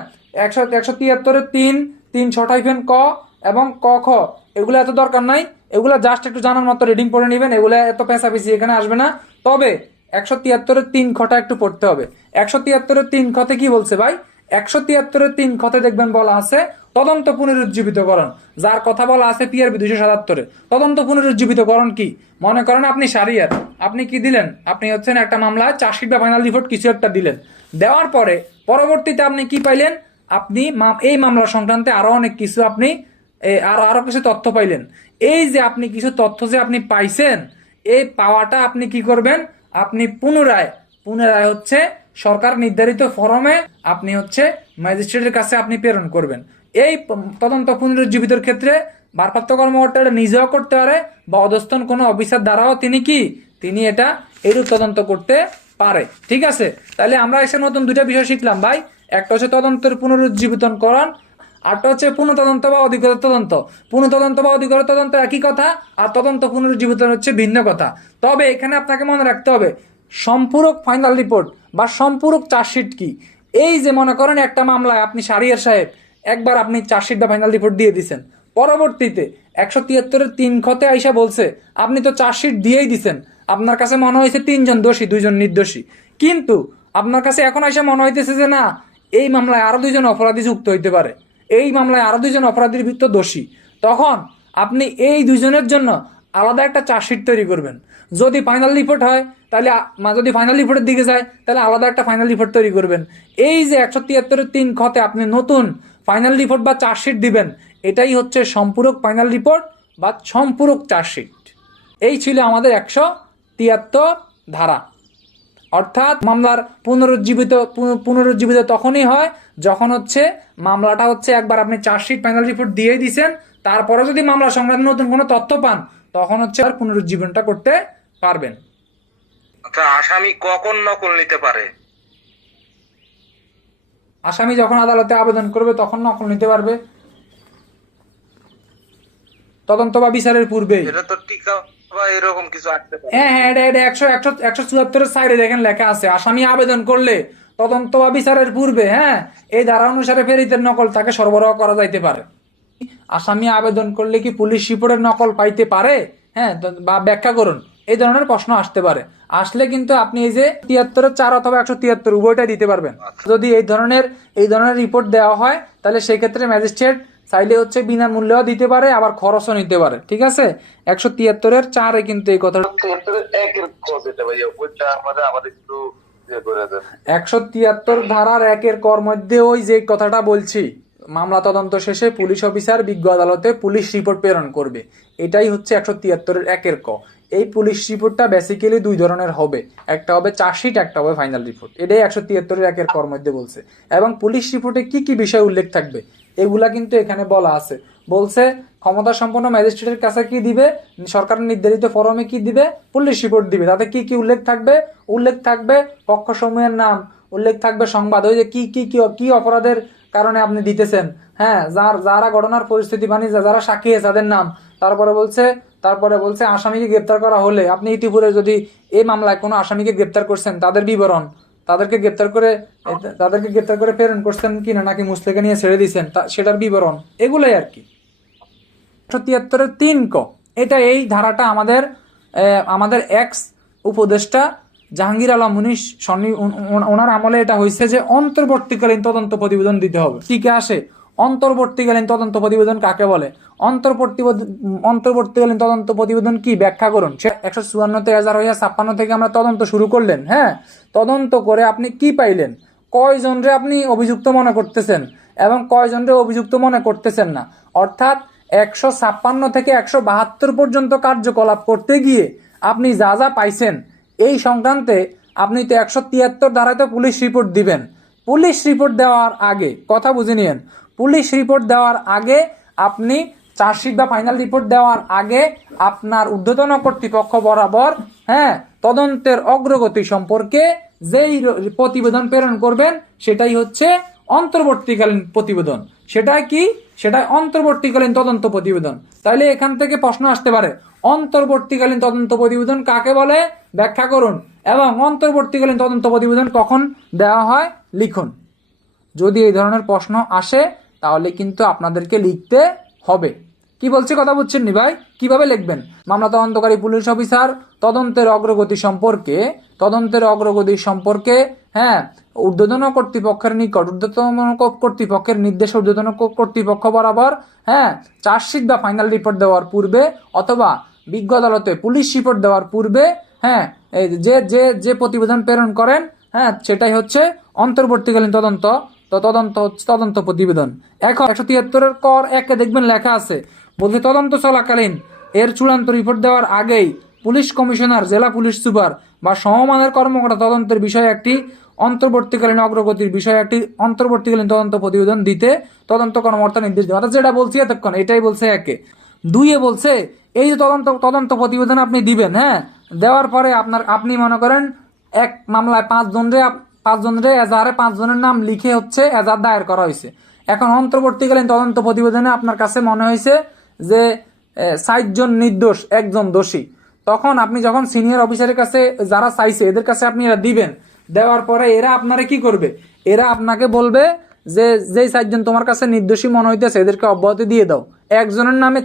173(3), 3 ক এবং ক খ এগুলো এত দরকার নাই, এগুলো জাস্ট একটু জানার মতো রিডিং পড়ে নেবেন, এগুলো এত পেশাপেশি এখানে আসবে না। তবে 173(3) খটা একটু পড়তে হবে। 173(3) খতে কি বলছে ভাই? 173(3) খতে দেখবেন বলা আছে তদন্ত পুনরুজ্জীবিতকরণ, যার কথা বলা আছে পিআরবি 277-এ। তদন্ত পুনরুজ্জীবিতকরণ কি? মনে করেন আপনি সারিয়ার, আপনি কি দিলেন? আপনি হচ্ছেন একটা মামলায় চার্জশিট বা ফাইনাল রিপোর্ট কিছু একটা দিলেন, দেওয়ার পরে পরবর্তীতে আপনি কি পাইলেন? আপনি এই মামলা সংক্রান্তে আরো অনেক কিছু আপনি আরো কিছু তথ্য পাইলেন। এই যে আপনি কিছু তথ্য যে আপনি পাইছেন, এই পাওয়াটা আপনি কি করবেন? আপনি পুনরায় হচ্ছে সরকার নির্ধারিত ফরমে আপনি হচ্ছে ম্যাজিস্ট্রেটের কাছে আপনি প্রেরণ করবেন। এই তদন্ত পুনরুজ্জীবিতর ক্ষেত্রে ভারপ্রাপ্ত কর্মকর্তা নিজেও করতে পারে বা অধস্তন কোনো অফিসার দ্বারাও তিনি এটা এরূপ তদন্ত করতে পারে। ঠিক আছে, তাহলে আমরা এসে নতুন 2টা বিষয় শিখলাম ভাই। একটা হচ্ছে তদন্তের পুনরুজ্জীবিতকরণ, আরটা হচ্ছে পুনঃতদন্ত বা অধিকতর তদন্ত। পুনঃতদন্ত বা অধিকতর তদন্ত একই কথা, আর তদন্ত পুনরুজ্জীবিত হচ্ছে ভিন্ন কথা। তবে এখানে আপনাকে মনে রাখতে হবে সম্পূরক ফাইনাল রিপোর্ট বা সম্পূরক চার্জশিট কি। এই যে মনে করেন একটা মামলায় আপনি সারিয়ার সাহেব একবার আপনি চার্জশিট বা ফাইনাল রিপোর্ট দিয়ে দিচ্ছেন, পরবর্তীতে 173(3) খতে আইসা বলছে আপনি তো চার্জশিট দিয়েই দিচ্ছেন, আপনার কাছে মনে হয়েছে 3 জন দোষী 2 জন নির্দোষী, কিন্তু আপনার কাছে এখন আইসা মনে হইতেছে যে না, এই মামলায় আরো 2 জন অপরাধী যুক্ত হইতে পারে, এই মামলায় আরো 2 জন অপরাধীর ভিতর দোষী। তখন আপনি এই 2 জনের জন্য আলাদা একটা চার্জশিট তৈরি করবেন। যদি ফাইনাল রিপোর্ট হয় তাহলে যদি ফাইনাল রিপোর্টের দিকে যায় তাহলে আলাদা একটা ফাইনাল রিপোর্ট তৈরি করবেন। এই যে 173(3) খতে আপনি নতুন ফাইনাল রিপোর্ট বা চার্জশিট দিবেন, এটাই হচ্ছে সম্পূরক ফাইনাল রিপোর্ট বা সম্পূরক চার্জশিট। এই ছিল আমাদের 173 ধারা। অর্থাৎ মামলার পুনরুজ্জীবিত তখনই হয় যখন হচ্ছে মামলাটা হচ্ছে একবার আপনি চার্জশিট ফাইনাল রিপোর্ট দিয়েই দিয়েছেন, তারপরে যদি মামলা সংক্রান্ত নতুন কোনো তথ্য পান তখন হচ্ছে আর পুনরুজ্জীবনটা করতে পারবেন। আচ্ছা, আসামি কখন নকল নিতে পারে? আসামি যখন আদালতে আবেদন করবে তখন নকল নিতে পারবে, তদন্ত বা বিচারের পূর্বেই। এটা তো টিকা বা এরকম কিছু আসতে পারে। হ্যাঁ, এটা 174 সাইডে দেখেন লেখা আছে, আসামি আবেদন করলে তদন্ত বা বিচারের পূর্বে এই ধারা অনুসারে ফেরিতের নকল তাকে সরবরাহ করা যাইতে পারে। আসামি আবেদন করলে কি পুলিশ রিপোর্টের নকল পাইতে পারে? বা ব্যাখ্যা করুন, এই ধরনের প্রশ্ন আসতে পারে। আসলে কিন্তু আপনি এই যে 73(4) অথবা 173 উভয়টা দিতে পারবেন। যদি এই ধরনের রিপোর্ট দেওয়া হয় তাহলে সেক্ষেত্রে ম্যাজিস্ট্রেট চাইলে হচ্ছে বিনামূল্যেও দিতে পারে, আবার খরচও নিতে পারে। ঠিক আছে, 173(4) কিন্তু এই কথাটা 173 ধারার 1 কর মধ্যে ওই যে কথাটা বলছি, মামলা তদন্ত শেষে পুলিশ অফিসার বিজ্ঞ আদালতে পুলিশ রিপোর্ট প্রেরণ করবে, এটাই হচ্ছে 173(1) ক। এই পুলিশ রিপোর্টটা বেসিক্যালি 2 ধরনের হবে, একটা হবে চার্জশিট, একটা হবে ফাইনাল রিপোর্ট। এটাই 173(1) কর মধ্যে বলছে। এবং পুলিশ রিপোর্টে কি কি বিষয় উল্লেখ থাকবে এগুলা কিন্তু এখানে বলা আছে। বলছে ক্ষমতা সম্পন্ন ম্যাজিস্ট্রেটের কাছে কি দিবে, সরকারের নির্ধারিত ফরমে কি দিবে, পুলিশ রিপোর্ট দিবে। তাতে কি কি উল্লেখ থাকবে পক্ষসমূহের নাম, উল্লেখ থাকবে সংবাদ, ওই যে কি অপরাধের কারণে আপনি দিতেছেন, যারা ঘটনার পরিস্থিতি মানে যারা সাক্ষী তাদের নাম, তারপরে বলছে আসামিকে গ্রেপ্তার করা হলে আপনি ইতিপূর্বে যদি এই মামলায় কোনো আসামিকে গ্রেপ্তার করছেন তাদের বিবরণ, তাদেরকে গ্রেপ্তার করে প্রেরণ করছেন কিনা, নাকি মুসলেকে নিয়ে ছেড়ে দিয়েছেন সেটার বিবরণ, এগুলোই আর কি। 173-এর 3 ক, এটা এই ধারাটা আমাদের এক্স উপদেষ্টা জাহাঙ্গীর আলম মুনিশ ওনার আমলে এটা হয়েছে যে অন্তর্বর্তীকালীন তদন্ত প্রতিবেদন দিতে হবে। টিকে আসে অন্তর্বর্তীকালীন তদন্ত প্রতিবেদন কাকে বলে, অন্তর্বর্তীকালীন তদন্ত প্রতিবেদন কি ব্যাখ্যা করুন। 154-তে 1056 থেকে আমরা তদন্ত শুরু করলেন। হ্যাঁ, তদন্ত করে আপনি কি পাইলেন, কয়জনরে আপনি অভিযুক্ত মনে করতেছেন এবং কয়জনরে অভিযুক্ত মনে করতেছেন না, অর্থাৎ 156 থেকে 172 পর্যন্ত কার্যকলাপ করতে গিয়ে আপনি যা যা পাইছেন এই সংক্রান্তে আপনি তো 173 ধারায় তো পুলিশ রিপোর্ট দিবেন। পুলিশ রিপোর্ট দেওয়ার আগে, কথা বুঝে নিয়েন, পুলিশ রিপোর্ট দেওয়ার আগে আপনি চার্জশিট বা ফাইনাল রিপোর্ট দেওয়ার আগে আপনার ঊর্ধ্বতন কর্তৃপক্ষ বরাবর তদন্তের অগ্রগতি সম্পর্কে যেই প্রতিবেদন প্রেরণ করবেন সেটাই হচ্ছে অন্তর্বর্তীকালীন প্রতিবেদন। সেটাই কি, সেটাই অন্তর্বর্তীকালীন তদন্ত প্রতিবেদন। তাইলে এখান থেকে প্রশ্ন আসতে পারে, অন্তর্বর্তীকালীন তদন্ত প্রতিবেদন কাকে বলে ব্যাখ্যা করুন, এবং অন্তর্বর্তীকালীন তদন্ত প্রতিবেদন কখন দেওয়া হয় লিখুন। যদি এই ধরনের প্রশ্ন আসে তাহলে কিন্তু আপনাদেরকে লিখতে হবে। কি বলছে কথা বুঝছেন নি ভাই? কিভাবে লিখবেন? মামলা তদন্তকারী পুলিশ অফিসার তদন্তের অগ্রগতি সম্পর্কে ঊর্ধ্বতন কর্তৃপক্ষের নিকট, ঊর্ধ্বতন কর্তৃপক্ষের নির্দেশ ঊর্ধ্বতন কর্তৃপক্ষ বরাবর চার্জশিট বা ফাইনাল রিপোর্ট দেওয়ার পূর্বে অথবা বিজ্ঞ আদালতে পুলিশ রিপোর্ট দেওয়ার পূর্বে যে প্রতিবেদন প্রেরণ করেন সেটাই হচ্ছে অন্তর্বর্তীকালীন তদন্ত প্রতিবেদন। এখন 173-এর কর 1-এ দেখবেন লেখা আছে, বলতে তদন্ত চলাকালীন এর চূড়ান্ত রিপোর্ট দেওয়ার আগেই পুলিশ কমিশনার, জেলা পুলিশ সুপার বা সমমানের কর্মকর্তা তদন্তের বিষয়ে একটি অন্তর্বর্তীকালীন অগ্রগতির বিষয়ে একটি অন্তর্বর্তীকালীন তদন্ত প্রতিবেদন দিতে তদন্ত কর্মকর্তা নির্দেশ দেওয়া। অর্থাৎ যেটা বলছি এতক্ষণ এটাই বলছে 1-এ। 2-এ বলছে এই যে তদন্ত প্রতিবেদন আপনি দিবেন, দেওয়ার পরে আপনি মনে করেন এক মামলায় 5 জনের এজাহারে 5 জনের নাম লিখে হচ্ছে এজাহার দায়ের করা হয়েছে। এখন অন্তর্বর্তীকালীন তদন্ত প্রতিবেদনে আপনার কাছে মনে হয়েছে যে 60 জন নির্দোষ, 1 জন দোষী। তখন আপনি যখন সিনিয়র অফিসারের কাছে যারা চাইছে এদের কাছে আপনি এরা দিবেন, দেওয়ার পরে এরা আপনারে কি করবে, এরা আপনাকে বলবে যে যেই 60 জন তোমার কাছে নির্দোষী মনে হইতেছে এদেরকে অব্যাহতি দিয়ে দাও, একজনের নামে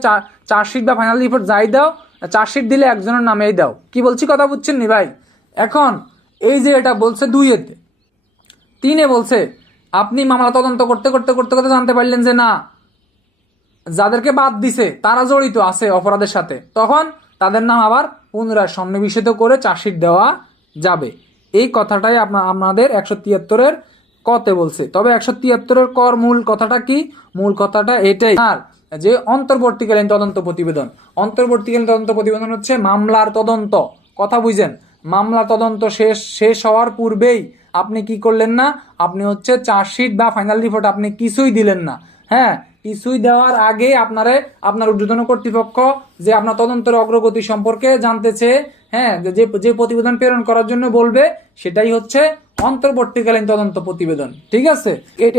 চার্জশিট বা ফাইনাল রিপোর্ট যাই দাও, চার্জশিট দিলে একজনের নামেই দাও। কি বলছি কথা বুঝছেন নি ভাই? এখন এই যে এটা বলছে 2-এতে। 3-এ বলছে আপনি মামলা তদন্ত করতে জানতে পারলেন যে না, যাদেরকে বাদ দিছে তারা জড়িত আছে অপরাধের সাথে, তখন তাদের নাম আবার পুনরায় সন্নিবেশিত করে চার্জশিট দেওয়া যাবে। এই কথাটাই আপনাদের 173-এর কতে বলছে। তবে 173-এর কর মূল কথাটা কি? মূল কথাটা এটাই যে অন্তর্বর্তীকালীন তদন্ত প্রতিবেদন। অন্তর্বর্তীকালীন তদন্ত প্রতিবেদন হচ্ছে মামলার তদন্ত, কথা বুঝেন, মামলা তদন্ত শেষ হওয়ার পূর্বেই আপনি কি করলেন না, আপনি হচ্ছে চার্জশিট বা ফাইনাল রিপোর্ট আপনি কিছুই দিলেন না। কিছুই দেওয়ার আগে আপনার ঊর্ধ্বতন কর্তৃপক্ষ যে আপনার তদন্তের অগ্রগতি সম্পর্কে জানতে চেয়ে যে প্রতিবেদন প্রেরণ করার জন্য বলবে সেটাই হচ্ছে অন্তর্বর্তীকালীন তদন্ত প্রতিবেদন। ঠিক আছে,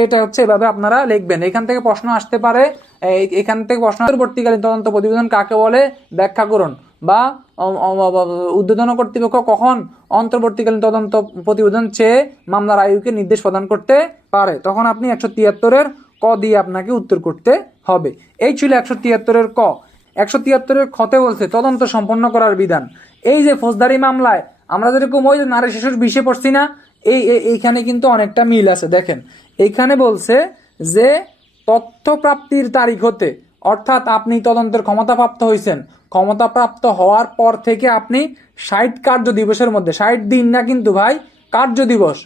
এটা হচ্ছে এভাবে আপনারা লিখবেন। এখান থেকে প্রশ্ন আসতে পারে, অন্তর্বর্তীকালীন তদন্ত প্রতিবেদন কাকে বলে ব্যাখ্যা করুন, বা ঊর্ধ্বতন কর্তৃপক্ষ কখন অন্তর্বর্তীকালীন তদন্ত প্রতিবেদন চেয়ে মামলার আয়ুকে নির্দেশ প্রদান করতে পারে, তখন আপনি 173-এর ক দিয়ে আপনাকে উত্তর করতে হবে। এই ছিল 173-এর ক। 173-এর খতে বলছে তদন্ত সম্পন্ন করার বিধান। এই যে ফৌজদারি মামলায় আমরা যেরকম ওই নারী শিশুর বিষে পড়ছি না, এইখানে কিন্তু অনেকটা মিল আছে। দেখেন এইখানে বলছে যে তথ্য প্রাপ্তির তারিখ হতে, অর্থাৎ আপনি তদন্তের ক্ষমতাপ্রাপ্ত হয়েছেন, ক্ষমতাপ্রাপ্ত হওয়ার পর থেকে আপনি 60 কার্য দিবসের মধ্যে, 60 দিন না কিন্তু ভাই, কার্য দিবস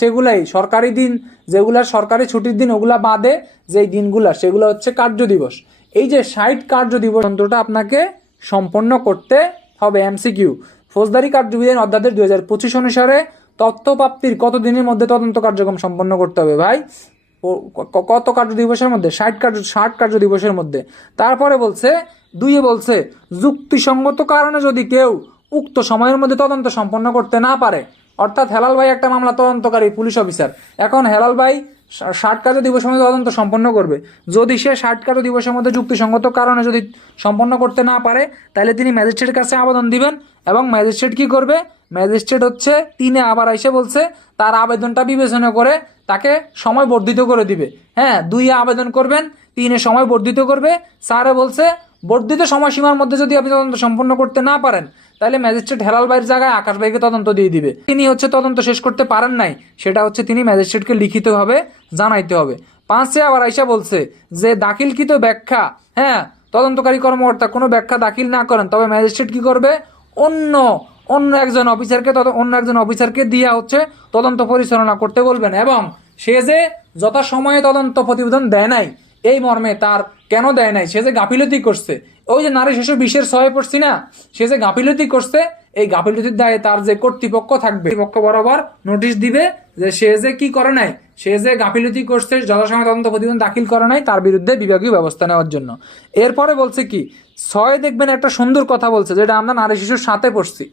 সেগুলাই সরকারি দিন, যেগুলা সরকারি ছুটির দিন ওগুলা বাদে যেই দিনগুলা সেগুলো হচ্ছে কার্য দিবস। এই যে 60 কার্য দিবস তদন্তটা আপনাকে সম্পন্ন করতে হবে। এমসিকিউ, ফৌজদারি কার্যবিধান অধ্যাদেশ 2025 অনুসারে তথ্য প্রাপ্তির কত দিনের মধ্যে তদন্ত কার্যক্রম সম্পন্ন করতে হবে ভাই? কত কার্য দিবসের মধ্যে? 60 কার্য দিবসের মধ্যে। তারপরে বলছে 2-এ বলছে যুক্তিসঙ্গত কারণে যদি কেউ উক্ত সময়ের মধ্যে তদন্ত সম্পন্ন করতে না পারে, অর্থাৎ হেলাল ভাই একটা মামলা তদন্তকারী পুলিশ অফিসার, এখন হেলাল ভাই 60 কার্য দিবসের মধ্যে তদন্ত সম্পন্ন করবে। যদি সে 60 কার্য দিবসের মধ্যে যুক্তিসঙ্গত কারণে যদি সম্পন্ন করতে না পারে, তাহলে তিনি ম্যাজিস্ট্রেটের কাছে আবেদন দিবেন এবং ম্যাজিস্ট্রেট কি করবে, ম্যাজিস্ট্রেট হচ্ছে 3 আবার এসে বলছে তার আবেদনটা বিবেচনা করে তাকে সময় বর্ধিত করে দিবে। হ্যাঁ, 2 আবেদন করবেন, 3 সময় বর্ধিত করবে। স্যারে বলছে বর্ধিত সময়সীমার মধ্যে যদি আপনি তদন্ত সম্পন্ন করতে না পারেন, তাহলে ম্যাজিস্ট্রেট হেলাল ভাইয়ের জায়গায় আকাশ ভাইকে তদন্ত দিয়ে দিবে। তিনি হচ্ছে তদন্ত শেষ করতে পারেন নাই, সেটা হচ্ছে তিনি ম্যাজিস্ট্রেটকে লিখিতভাবে জানাইতে হবে। 5 আবার আইসা বলছে যে দাখিলকৃত ব্যাখ্যা, হ্যাঁ, তদন্তকারী কর্মকর্তা কোনো ব্যাখ্যা দাখিল না করেন, তবে ম্যাজিস্ট্রেট কি করবে, অন্য একজন অফিসারকে দিয়া হচ্ছে তদন্ত পরিচালনা করতে বলবেন। এবং সে যে যথাসময়ে তদন্ত প্রতিবেদন দেয় নাই, এই মর্মে তার কেন দেয় নাই, সে যে গাফিলতি করছে, ওই যে নারী শিশু 20-6 পড়ছি না, সে যে গাফিলতি করছে, এই গাফিলতির দায়ে তার যে কর্তৃপক্ষ থাকবে, কর্তৃপক্ষ বরাবর নোটিশ দিবে যে সে যে কি করে নাই, সে যে গাফিলতি করছে, যথাসময়ে তদন্ত প্রতিবেদন দাখিল করে নাই, তার বিরুদ্ধে বিভাগীয় ব্যবস্থা নেওয়ার জন্য। এরপরে বলছে কি 6 দেখবেন একটা সুন্দর কথা বলছে, যেটা আমরা নারী শিশুর সাথে পড়ছি,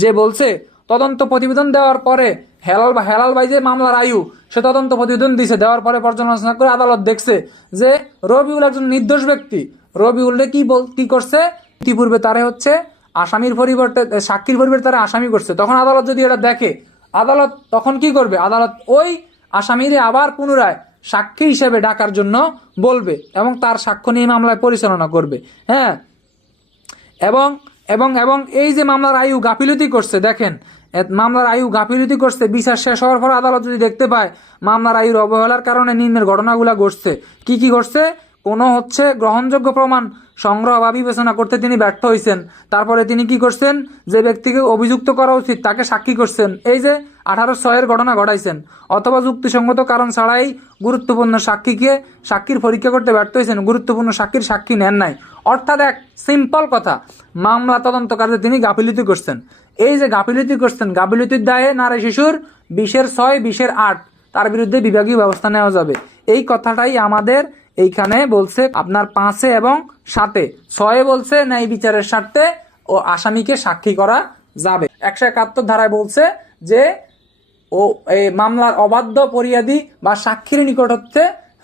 যে বলছে তদন্ত প্রতিবেদন দেওয়ার পরে হেলাল ভাই যে মামলার আয়ু, সে তদন্ত প্রতিবেদন দিছে, দেওয়ার পরে পর্যালোচনা করে আদালত দেখছে যে রবিউল একজন নির্দোষ ব্যক্তি। রবিউল কি করছে, ইতিপূর্বে তারে হচ্ছে আসামির পরিবর্তে, সাক্ষীর পরিবর্তে তারা আসামি করছে। তখন আদালত যদি এটা দেখে, আদালত তখন কি করবে, আদালত ওই আসামিরে আবার পুনরায় সাক্ষী হিসেবে ডাকার জন্য বলবে এবং তার সাক্ষ্য নিয়ে মামলায় পরিচালনা করবে। হ্যাঁ, এবং এবং এবং এই যে মামলার আয়ু গাফিলতি করছে, দেখেন মামলার আয়ু গাফিলতি করছে, বিচার শেষ হওয়ার পর আদালত যদি দেখতে পায় মামলার আয়ুর অবহেলার কারণে নিম্নের ঘটনাগুলা ঘটছে, কি ঘটছে, কোনো হচ্ছে গ্রহণযোগ্য প্রমাণ সংগ্রহ বা বিবেচনা করতে তিনি ব্যর্থ হয়েছেন। তারপরে তিনি কি করছেন, যে ব্যক্তিকে অভিযুক্ত করা উচিত তাকে সাক্ষী করছেন, এই যে 1806 ঘটনা ঘটাইছেন, অথবা যুক্তিসঙ্গত কারণ ছাড়াই গুরুত্বপূর্ণ সাক্ষীর পরীক্ষা করতে ব্যর্থ হয়েছেন, গুরুত্বপূর্ণ সাক্ষী নেন নাই। অর্থাৎ এক সিম্পল কথা, মামলা তদন্ত কাজে তিনি গাফিলতি করছেন। এই যে গাফিলতি করছেন, গাফিলতির দায়ে নারী শিশুর 20-6, 20-8 তার বিরুদ্ধে বিভাগীয় ব্যবস্থা নেওয়া যাবে। এই কথাটাই আমাদের এইখানে বলছে আপনার 5 এবং 7। 6 বলছে ন্যায় বিচারের স্বার্থে ও আসামিকে সাক্ষী করা যাবে। 171 ধারায় বলছে যে এই মামলার অবাধ্য ফরিয়াদি বা সাক্ষীর নিকট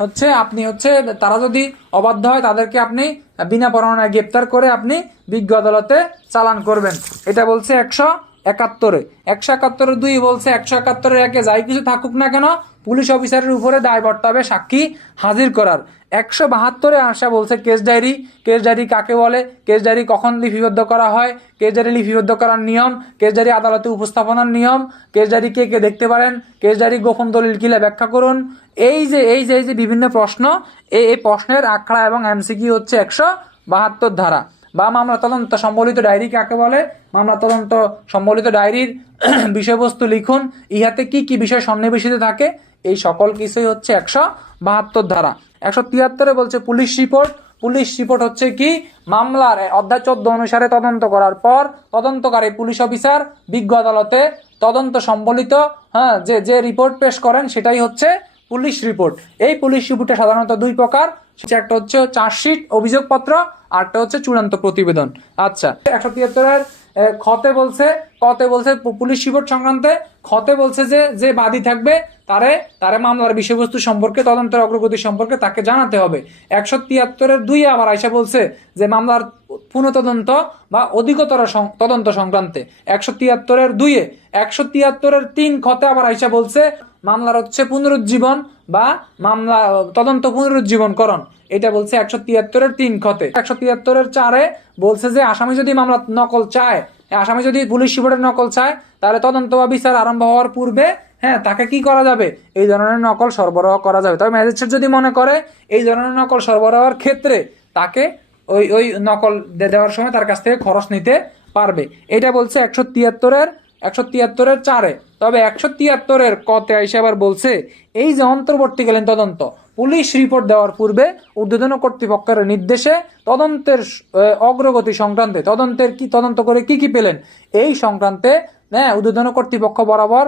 হচ্ছে আপনি হচ্ছে তারা যদি অবাধ্য হয় তাদেরকে আপনি বিনা পরোয়ানায় গ্রেপ্তার করে আপনি বিজ্ঞ আদালতে চালান করবেন। এটা বলছে 171। 171-2 বলছে 171-1 যাই কিছু থাকুক না কেন পুলিশ অফিসারের উপরে দায় বর্তাবে হবে সাক্ষী হাজির করার। 172 আসা বলছে কেস ডায়েরি কাকে বলে, কেস ডায়েরি কখন লিপিবদ্ধ করা হয়, কেস ডায়েরি লিপিবদ্ধ করার নিয়ম, কেস ডায়েরি আদালতে উপস্থাপনার নিয়ম, কেস ডায়েরি কে দেখতে পারেন, কেস ডায়েরি গোপন দলিল কিলা ব্যাখ্যা করুন। এই যে বিভিন্ন প্রশ্ন, এই প্রশ্নের আখড়া এবং এমসিকিউ হচ্ছে 172 ধারা। বা মামলা তদন্ত সম্বলিত ডায়েরি কাকে বলে, মামলা তদন্ত সম্বলিত ডায়েরির বিষয়বস্তু লিখুন, ইহাতে কি বিষয় সন্নিবেশিত থাকে, এই সকল কিছুই হচ্ছে 172 ধারা। 173 বলছে পুলিশ রিপোর্ট হচ্ছে কি, মামলার অধ্যায় 14 অনুসারে তদন্ত করার পর তদন্তকারী পুলিশ অফিসার বিজ্ঞ আদালতে তদন্ত সম্বলিত যে রিপোর্ট পেশ করেন সেটাই হচ্ছে পুলিশ রিপোর্ট। এই পুলিশ রিপোর্টে সাধারণত 2 প্রকার, একটা হচ্ছে চার্জশিট অভিযোগপত্র, আরটা হচ্ছে চূড়ান্ত প্রতিবেদন। আচ্ছা, 173-এর কতে বলছে পুলিশ রিপোর্ট সংক্রান্তে, খতে বলছে যে বাদী থাকবে তারে মামলার বিষয়বস্তু সম্পর্কে, তদন্তের অগ্রগতি সম্পর্কে তাকে জানাতে হবে। 173-2 আবার আইসা বলছে যে মামলার পুনঃতদন্ত বা অধিকতর তদন্ত সংক্রান্তে। 173-2। 173-3 খতে আবার আইসা বলছে মামলার হচ্ছে পুনরুজ্জীবন বা মামলা তদন্ত পুনরুজ্জীবনকরণ, এটা বলছে 173-3 খতে। 173-4 বলছে যে আসামি যদি মামলা নকল চায়, আসামি যদি পুলিশ রিপোর্টের নকল চায়, তাহলে তদন্ত বা বিচার আরম্ভ হওয়ার পূর্বে তাকে কি করা যাবে, এই ধরনের নকল সরবরাহ করা যাবে। তবে ম্যাজিস্ট্রেট যদি মনে করে এই ধরনের নকল সরবরাহের ক্ষেত্রে তাকে ওই নকল দেওয়ার সময় তার কাছ থেকে খরচ নিতে পারবে। এটা বলছে 173-4। তবে 173-এর কতে আইসা আবার বলছে এই যে অন্তর্বর্তীকালীন তদন্ত পুলিশ রিপোর্ট দেওয়ার পূর্বে ঊর্ধ্বতন কর্তৃপক্ষের নির্দেশে তদন্তের অগ্রগতি সংক্রান্তে, তদন্ত করে কি পেলেন এই সংক্রান্তে ঊর্ধ্বতন কর্তৃপক্ষ বরাবর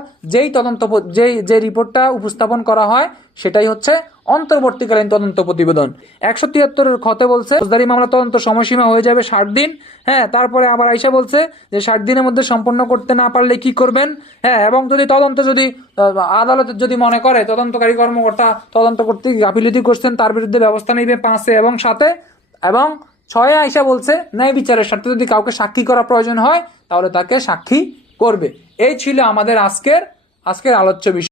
যে রিপোর্টটা উপস্থাপন করা হয় সেটাই হচ্ছে অন্তর্বর্তীকালীন তদন্ত প্রতিবেদন। 173 খতে বলছে ফৌজদারি মামলা তদন্ত সময়সীমা হয়ে যাবে 60 দিন। হ্যাঁ, তারপরে আবার আইসা বলছে যে 60 দিনের মধ্যে সম্পন্ন করতে না পারলে কি করবেন। হ্যাঁ, এবং যদি তদন্ত যদি আদালতের যদি মনে করে তদন্তকারী কর্মকর্তা তদন্ত করতে গাফিলতি করছেন, তার বিরুদ্ধে ব্যবস্থা নেবে 5 এবং 7 এবং 6 আইসা বলছে ন্যায় বিচারের স্বার্থে যদি কাউকে সাক্ষী করা প্রয়োজন হয় তাহলে তাকে সাক্ষী করবে। এই ছিল আমাদের আজকের আলোচ্য বিষয়।